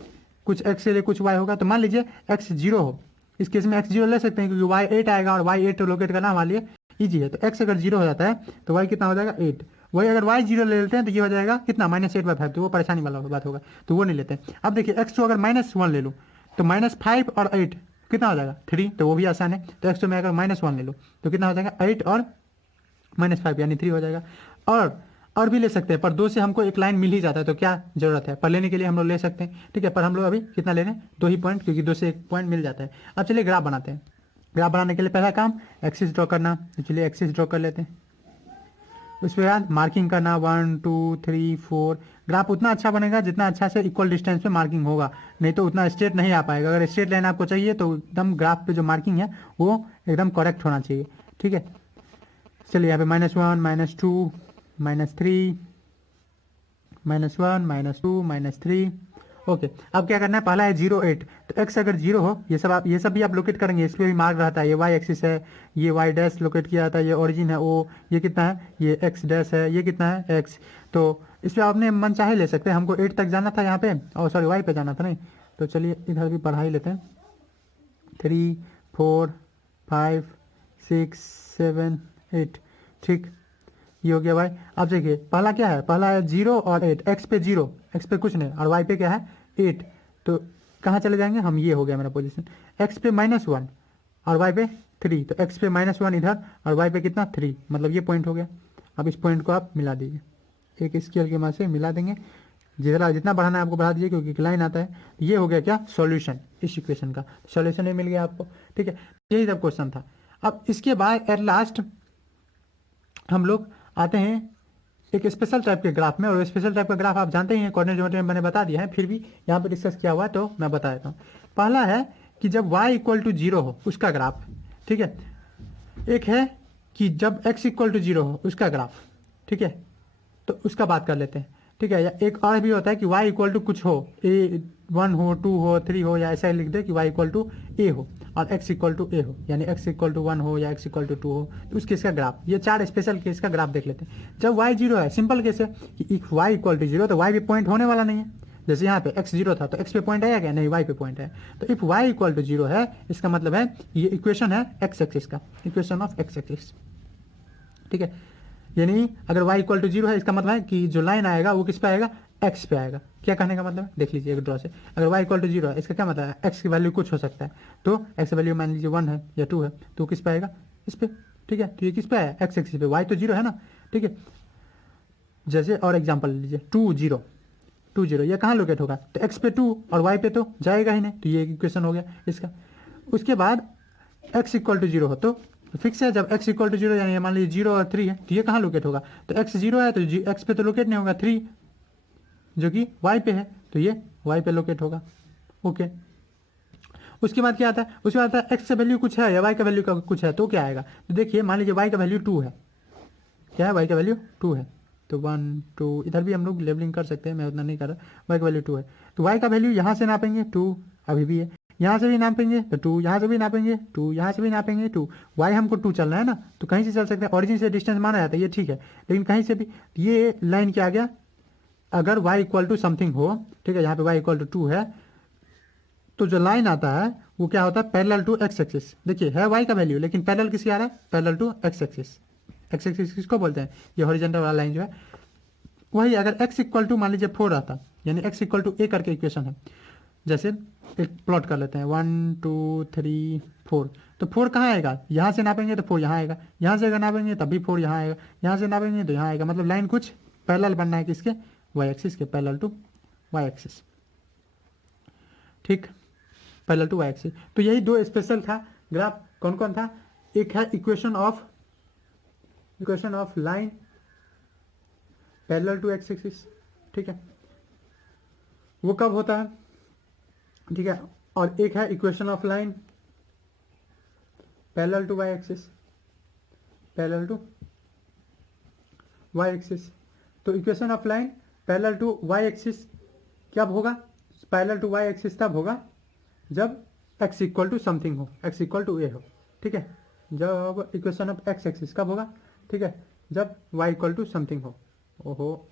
कुछ x के लिए कुछ y होगा, तो मान लीजिए x 0 हो, इस केस में x 0 ले सकते हैं क्योंकि y 8 आएगा और y 8 लोकेट करना हमारे लिए ईजी है। तो x अगर 0 हो जाता है तो y कितना हो जाएगा 8, वही अगर y 0 ले लेते हैं तो ये हो जाएगा कितना -8/5, तो वो परेशानी वाला बात होगा, तो वो नहीं लेते हैं। अब देखिए x को अगर -1 ले लूँ तो -5 और 8 कितना हो जाएगा 3, तो वो भी आसान है। तो x में अगर -1 ले लूँ तो कितना हो जाएगा 8 और -5 यानी 3 हो जाएगा। और भी ले सकते हैं, पर 2 से हमको एक लाइन मिल ही जाता है तो क्या जरूरत है, पर लेने के लिए हम लोग ले सकते हैं, ठीक है। पर हम लोग अभी कितना ले रहे हैं 2 ही पॉइंट, क्योंकि 2 से 1 पॉइंट मिल जाता है। अब चलिए ग्राफ बनाते हैं। ग्राफ बनाने के लिए पहला काम एक्सिस ड्रॉ करना, तो चलिए एक्सिस ड्रॉ कर लेते हैं। उसके बाद मार्किंग करना 1 2 3 4। ग्राफ उतना अच्छा बनेगा जितना अच्छा से इक्वल डिस्टेंस पे मार्किंग होगा, नहीं तो उतना स्ट्रेट नहीं आ पाएगा। अगर स्ट्रेट लाइन आपको चाहिए तो एकदम ग्राफ पे जो मार्किंग है वो एकदम करेक्ट होना चाहिए, ठीक है। चलिए यहाँ पे -1 -2 -3 -1 -2 -3। ओके, अब क्या करना है, पहला है 0 8, तो x अगर 0 हो, ये सब भी आप लोकेट करेंगे, इस पर भी मार्क रहता है। ये y एक्सिस है, ये y डैश लोकेट किया जाता है, ये ओरिजिन है o, ये कितना है ये x डैश है, ये कितना है x। तो इस पर आपने मन चाहे ले सकते हैं। हमको 8 तक जाना था यहाँ पे, और सॉरी y पे जाना था नहीं, तो चलिए इधर भी पढ़ा ही लेते हैं। 3 4 5 6 7 8, ठीक, ये हो गया भाई। अब देखिए पहला क्या है, पहला है 0 और 8, x पे 0, x पे कुछ नहीं, और y पे क्या है 8, तो कहाँ चले जाएंगे हम, ये हो गया मेरा पोजीशन। x पे -1 और y पे 3, तो x पे -1 इधर और y पे कितना 3, मतलब ये पॉइंट हो गया। अब इस पॉइंट को आप मिला दीजिए, एक स्केल के मदद से मिला देंगे, जितना बढ़ाना है आपको बढ़ा दीजिए क्योंकि लाइन आता है। ये हो गया क्या सॉल्यूशन इस इक्वेशन का, सॉल्यूशन ही मिल गया आपको, ठीक है। यही सब क्वेश्चन था। अब इसके बाद एट लास्ट हम लोग आते हैं एक स्पेशल टाइप के ग्राफ में, और स्पेशल टाइप का ग्राफ आप जानते ही हैं, कोऑर्डिनेट ज्योमेट्री में मैंने बता दिया है, फिर भी यहाँ पे डिस्कस किया हुआ है तो मैं बता देता हूँ। पहला है कि जब y इक्वल टू 0 हो उसका ग्राफ, ठीक है। एक है कि जब x इक्वल टू 0 हो उसका ग्राफ, ठीक है, तो उसका बात कर लेते हैं, ठीक है। या एक और भी होता है कि y इक्वल टू कुछ हो, a 1 हो, 2 हो, 3 हो, या ऐसा ही लिख दे कि y इक्वल टू ए हो और x इक्वल टू ए हो, यानी x इक्वल टू 1 हो या x इक्वल टू 2 हो, तो उस केस का ग्राफ, ये 4 स्पेशल केस का ग्राफ देख लेते हैं। जब y 0 है, सिंपल केस है कि इफ y इक्वल टू 0 तो y पे पॉइंट होने वाला नहीं है। जैसे यहाँ पे x 0 था तो x पे पॉइंट आया क्या? नहीं, y पे पॉइंट है। तो इफ y इक्वल टू 0 है, इसका मतलब है ये इक्वेशन है x एक्सिस का, इक्वेशन ऑफ x एक्सिस, ठीक है। यानी अगर y इक्वल टू 0 है, इसका मतलब है कि जो लाइन आएगा वो किस पे आएगा? x पे आएगा। क्या कहने का मतलब है? देख लीजिए एक ड्रॉ से, अगर y इक्वल टू 0 है, इसका क्या मतलब है? x की वैल्यू कुछ हो सकता है, तो x की वैल्यू मान लीजिए 1 है या 2 है, तो किस पे आएगा? इस पे, ठीक है। तो ये किस पे आया? x एक्सिस पे, y तो 0 है ना, ठीक है। जैसे और एग्जाम्पल लीजिए 2 0, ये कहाँ लोकेट होगा? तो x पे 2 और y पे तो जाएगा ही नहीं, तो ये इक्वेशन हो गया इसका। उसके बाद x इक्वल टू 0 हो तो फिक्स है, जब x इक्वल टू 0 यानी मान लीजिए 0 और 3 है, तो ये कहाँ लोकेट होगा? तो x 0 है तो x पे तो लोकेट नहीं होगा, 3 जो कि y पे है, तो ये y पे लोकेट होगा। ओके, उसके बाद क्या आता है? उसके बाद आता है x का वैल्यू कुछ है या y का वैल्यू का कुछ है, तो क्या आएगा? तो देखिए मान लीजिए y का वैल्यू 2 है, क्या है? y का वैल्यू 2 है, तो 1 2 इधर भी हम लोग लेबलिंग कर सकते हैं, मैं उतना नहीं कर रहा। y का वैल्यू 2 है, तो y का वैल्यू यहाँ से नापेंगे 2 अभी भी है, यहाँ से भी नापेंगे तो 2, यहाँ से भी नापेंगे 2, यहाँ से भी नापेंगे 2। y हमको 2 चलना है ना, तो कहीं से चल सकते हैं, ऑरिजिन से डिस्टेंस माना जाता है, ये ठीक है, लेकिन कहीं से भी ये लाइन क्या आ गया? अगर y इक्वल टू समथिंग हो, ठीक है, यहाँ पे y इक्वल टू 2 है, तो जो लाइन आता है वो क्या होता है? Parallel to x axis. देखिए है y का वैल्यू, लेकिन पैरेलल किसके आ रहा है? Parallel to x axis. x axis किसको बोलते हैं? ये हॉरिजॉन्टल वाला लाइन जो है वही। अगर x इक्वल टू मान लीजिए 4 आता, यानी x इक्वल टू a करके इक्वेशन है, जैसे एक प्लॉट कर लेते हैं 1 2 3 4, तो 4 कहाँ आएगा? यहाँ से नापेंगे तो 4 यहाँ आएगा, यहाँ से अगर नापेंगे तब भी 4 यहाँ आएगा, यहाँ से नापेंगे तो यहाँ आएगा। मतलब लाइन कुछ पैरेलल बनना है किसके? y एक्सिस के, पैरेलल टू y एक्सिस, ठीक, पैरेलल टू y एक्सिस। तो यही दो स्पेशल था ग्राफ। कौन कौन था? एक है equation of line parallel to x axis, ठीक है, वो कब होता है, ठीक है। और एक है equation of line parallel to y axis, parallel to y axis. तो equation of line parallel to y axis कब होगा? पैरेलल टू y एक्सिस तब होगा जब x इक्वल टू समथिंग हो, x इक्वल टू a हो, ठीक है। जब इक्वेशन ऑफ x एक्सिस कब होगा? ठीक है, जब y इक्वल टू समथिंग हो। ओहो,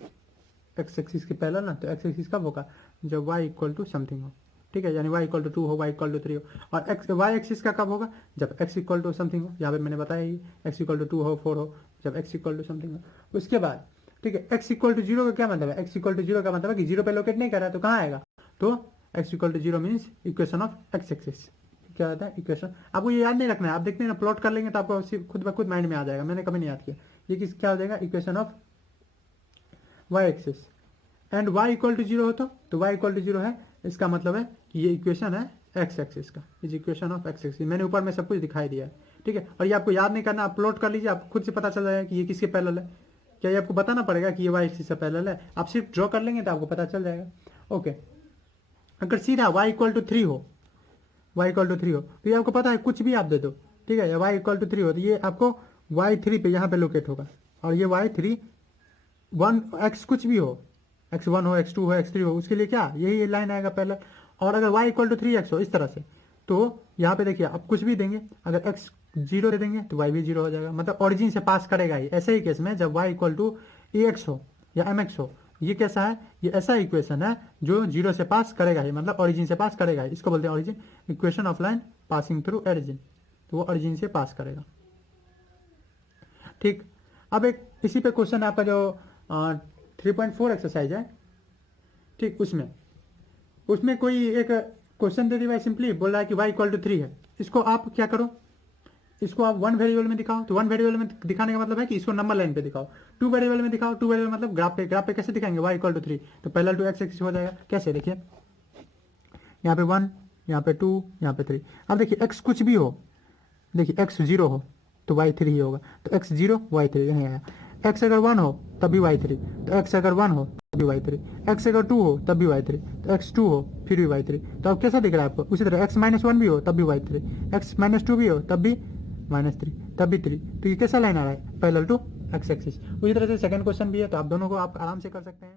x एक्सिस के पैरेलल ना, तो x एक्सिस कब होगा? जब y इक्वल टू समथिंग हो, ठीक है, यानी y इक्वल टू 2 हो, y इक्वल टू 3 हो। और y एक्सिस का कब होगा? जब x इक्वल टू समथिंग हो, यहाँ पे मैंने बताया ही, x इक्वल टू 2 हो 4 हो, जब x इक्वल टू समथिंग हो। उसके बाद ठीक है, x इक्वल टू 0 का क्या मतलब है? x इक्वल टू 0 का मतलब है कि 0 पे लोकेट नहीं कर रहा है, तो कहाँ आएगा? तो x equal to 0 means equation of x axis. क्या होता है? इक्वेशन। आपको ये याद नहीं रखना है, आप देखते हैं ना, प्लॉट कर लेंगे तो आपको खुद ब खुद माइंड में आ जाएगा, मैंने कभी नहीं याद किया। ये किस क्या हो जाएगा? Equation of y axis. And y equal to 0 हो तो y इक्वल टू 0 है, इसका मतलब है कि ये इक्वेशन है x एक्सिस का, is equation of x axis. मैंने ऊपर में सब कुछ दिखाई दिया है, ठीक है। और ये आपको याद नहीं करना, आप प्लॉट कर लीजिए, आपको खुद से पता चल जाएगा कि ये किसके पैरेलल है। क्या ये आपको बताना पड़ेगा कि ये y एक्सिस से पैरेलल है? आप सिर्फ ड्रॉ कर लेंगे तो आपको पता चल जाएगा। ओके, अगर सीधा y इक्वल टू 3 हो, y इक्वल टू 3 हो, तो ये आपको पता है कुछ भी आप दे दो, ठीक है, या y इक्वल टू 3 हो, तो ये आपको y3 पे यहाँ पे लोकेट होगा, और ये y3 1 x कुछ भी हो, x1 हो, x2 हो, x3 हो, उसके लिए क्या यही लाइन आएगा पैरेलल। और अगर y इक्वल टू 3x हो इस तरह से, तो यहाँ पे देखिए आप कुछ भी देंगे, अगर x 0 दे देंगे तो y भी 0 हो जाएगा, मतलब ऑरिजिन से पास करेगा ही। ऐसे ही केस में जब y इक्वल टू ax हो या mx हो, ये कैसा है? ये ऐसा इक्वेशन है जो 0 से पास करेगा ही, मतलब ऑरिजिन से पास करेगा ही, इसको बोलते हैं origin, equation of line passing through origin, तो वो ऑरिजिन से पास करेगा, ठीक। अब एक इसी पे क्वेश्चन आपका जो 3.4 एक्सरसाइज है, ठीक, उसमें कोई एक क्वेश्चन दे दिया है, सिंपली बोल रहा है कि y इक्वल टू 3 है। इसको आप क्या करो, इसको आप 1 वेरिएबल में दिखाओ। तो 1 वेरिएबल में दिखाने का मतलब है कि इसको नंबर लाइन पे दिखाओ। 2 वेरिएबल में दिखाओ, 2 वेरिएबल मतलब ग्राफ पे कैसे दिखाएंगे? y इक्वल टू 3, तो पैरेलल टू x एक्सिस हो जाएगा। कैसे? देखिए यहाँ पे 1, यहाँ पे 2, यहाँ पे 3। अब देखिए x कुछ भी हो, देखिए x 0 हो तो y 3 ही होगा, तो x 0 y 3 यहीं आया। x अगर 1 हो तब भी y 3, तो x अगर 1 हो तब भी y 3, x अगर 2 हो तब भी y 3, तो x 2 हो फिर भी y 3। तो अब कैसा दिख रहा है आपको? उसी तरह x माइनस 1 भी हो तब भी y 3, x माइनस 2 भी हो तब भी -3, तब भी 3। तो ये कैसा लाइन आ रहा है? Parallel to x axis. उसी तरह से सेकंड क्वेश्चन भी है, तो आप दोनों को आप आराम से कर सकते हैं।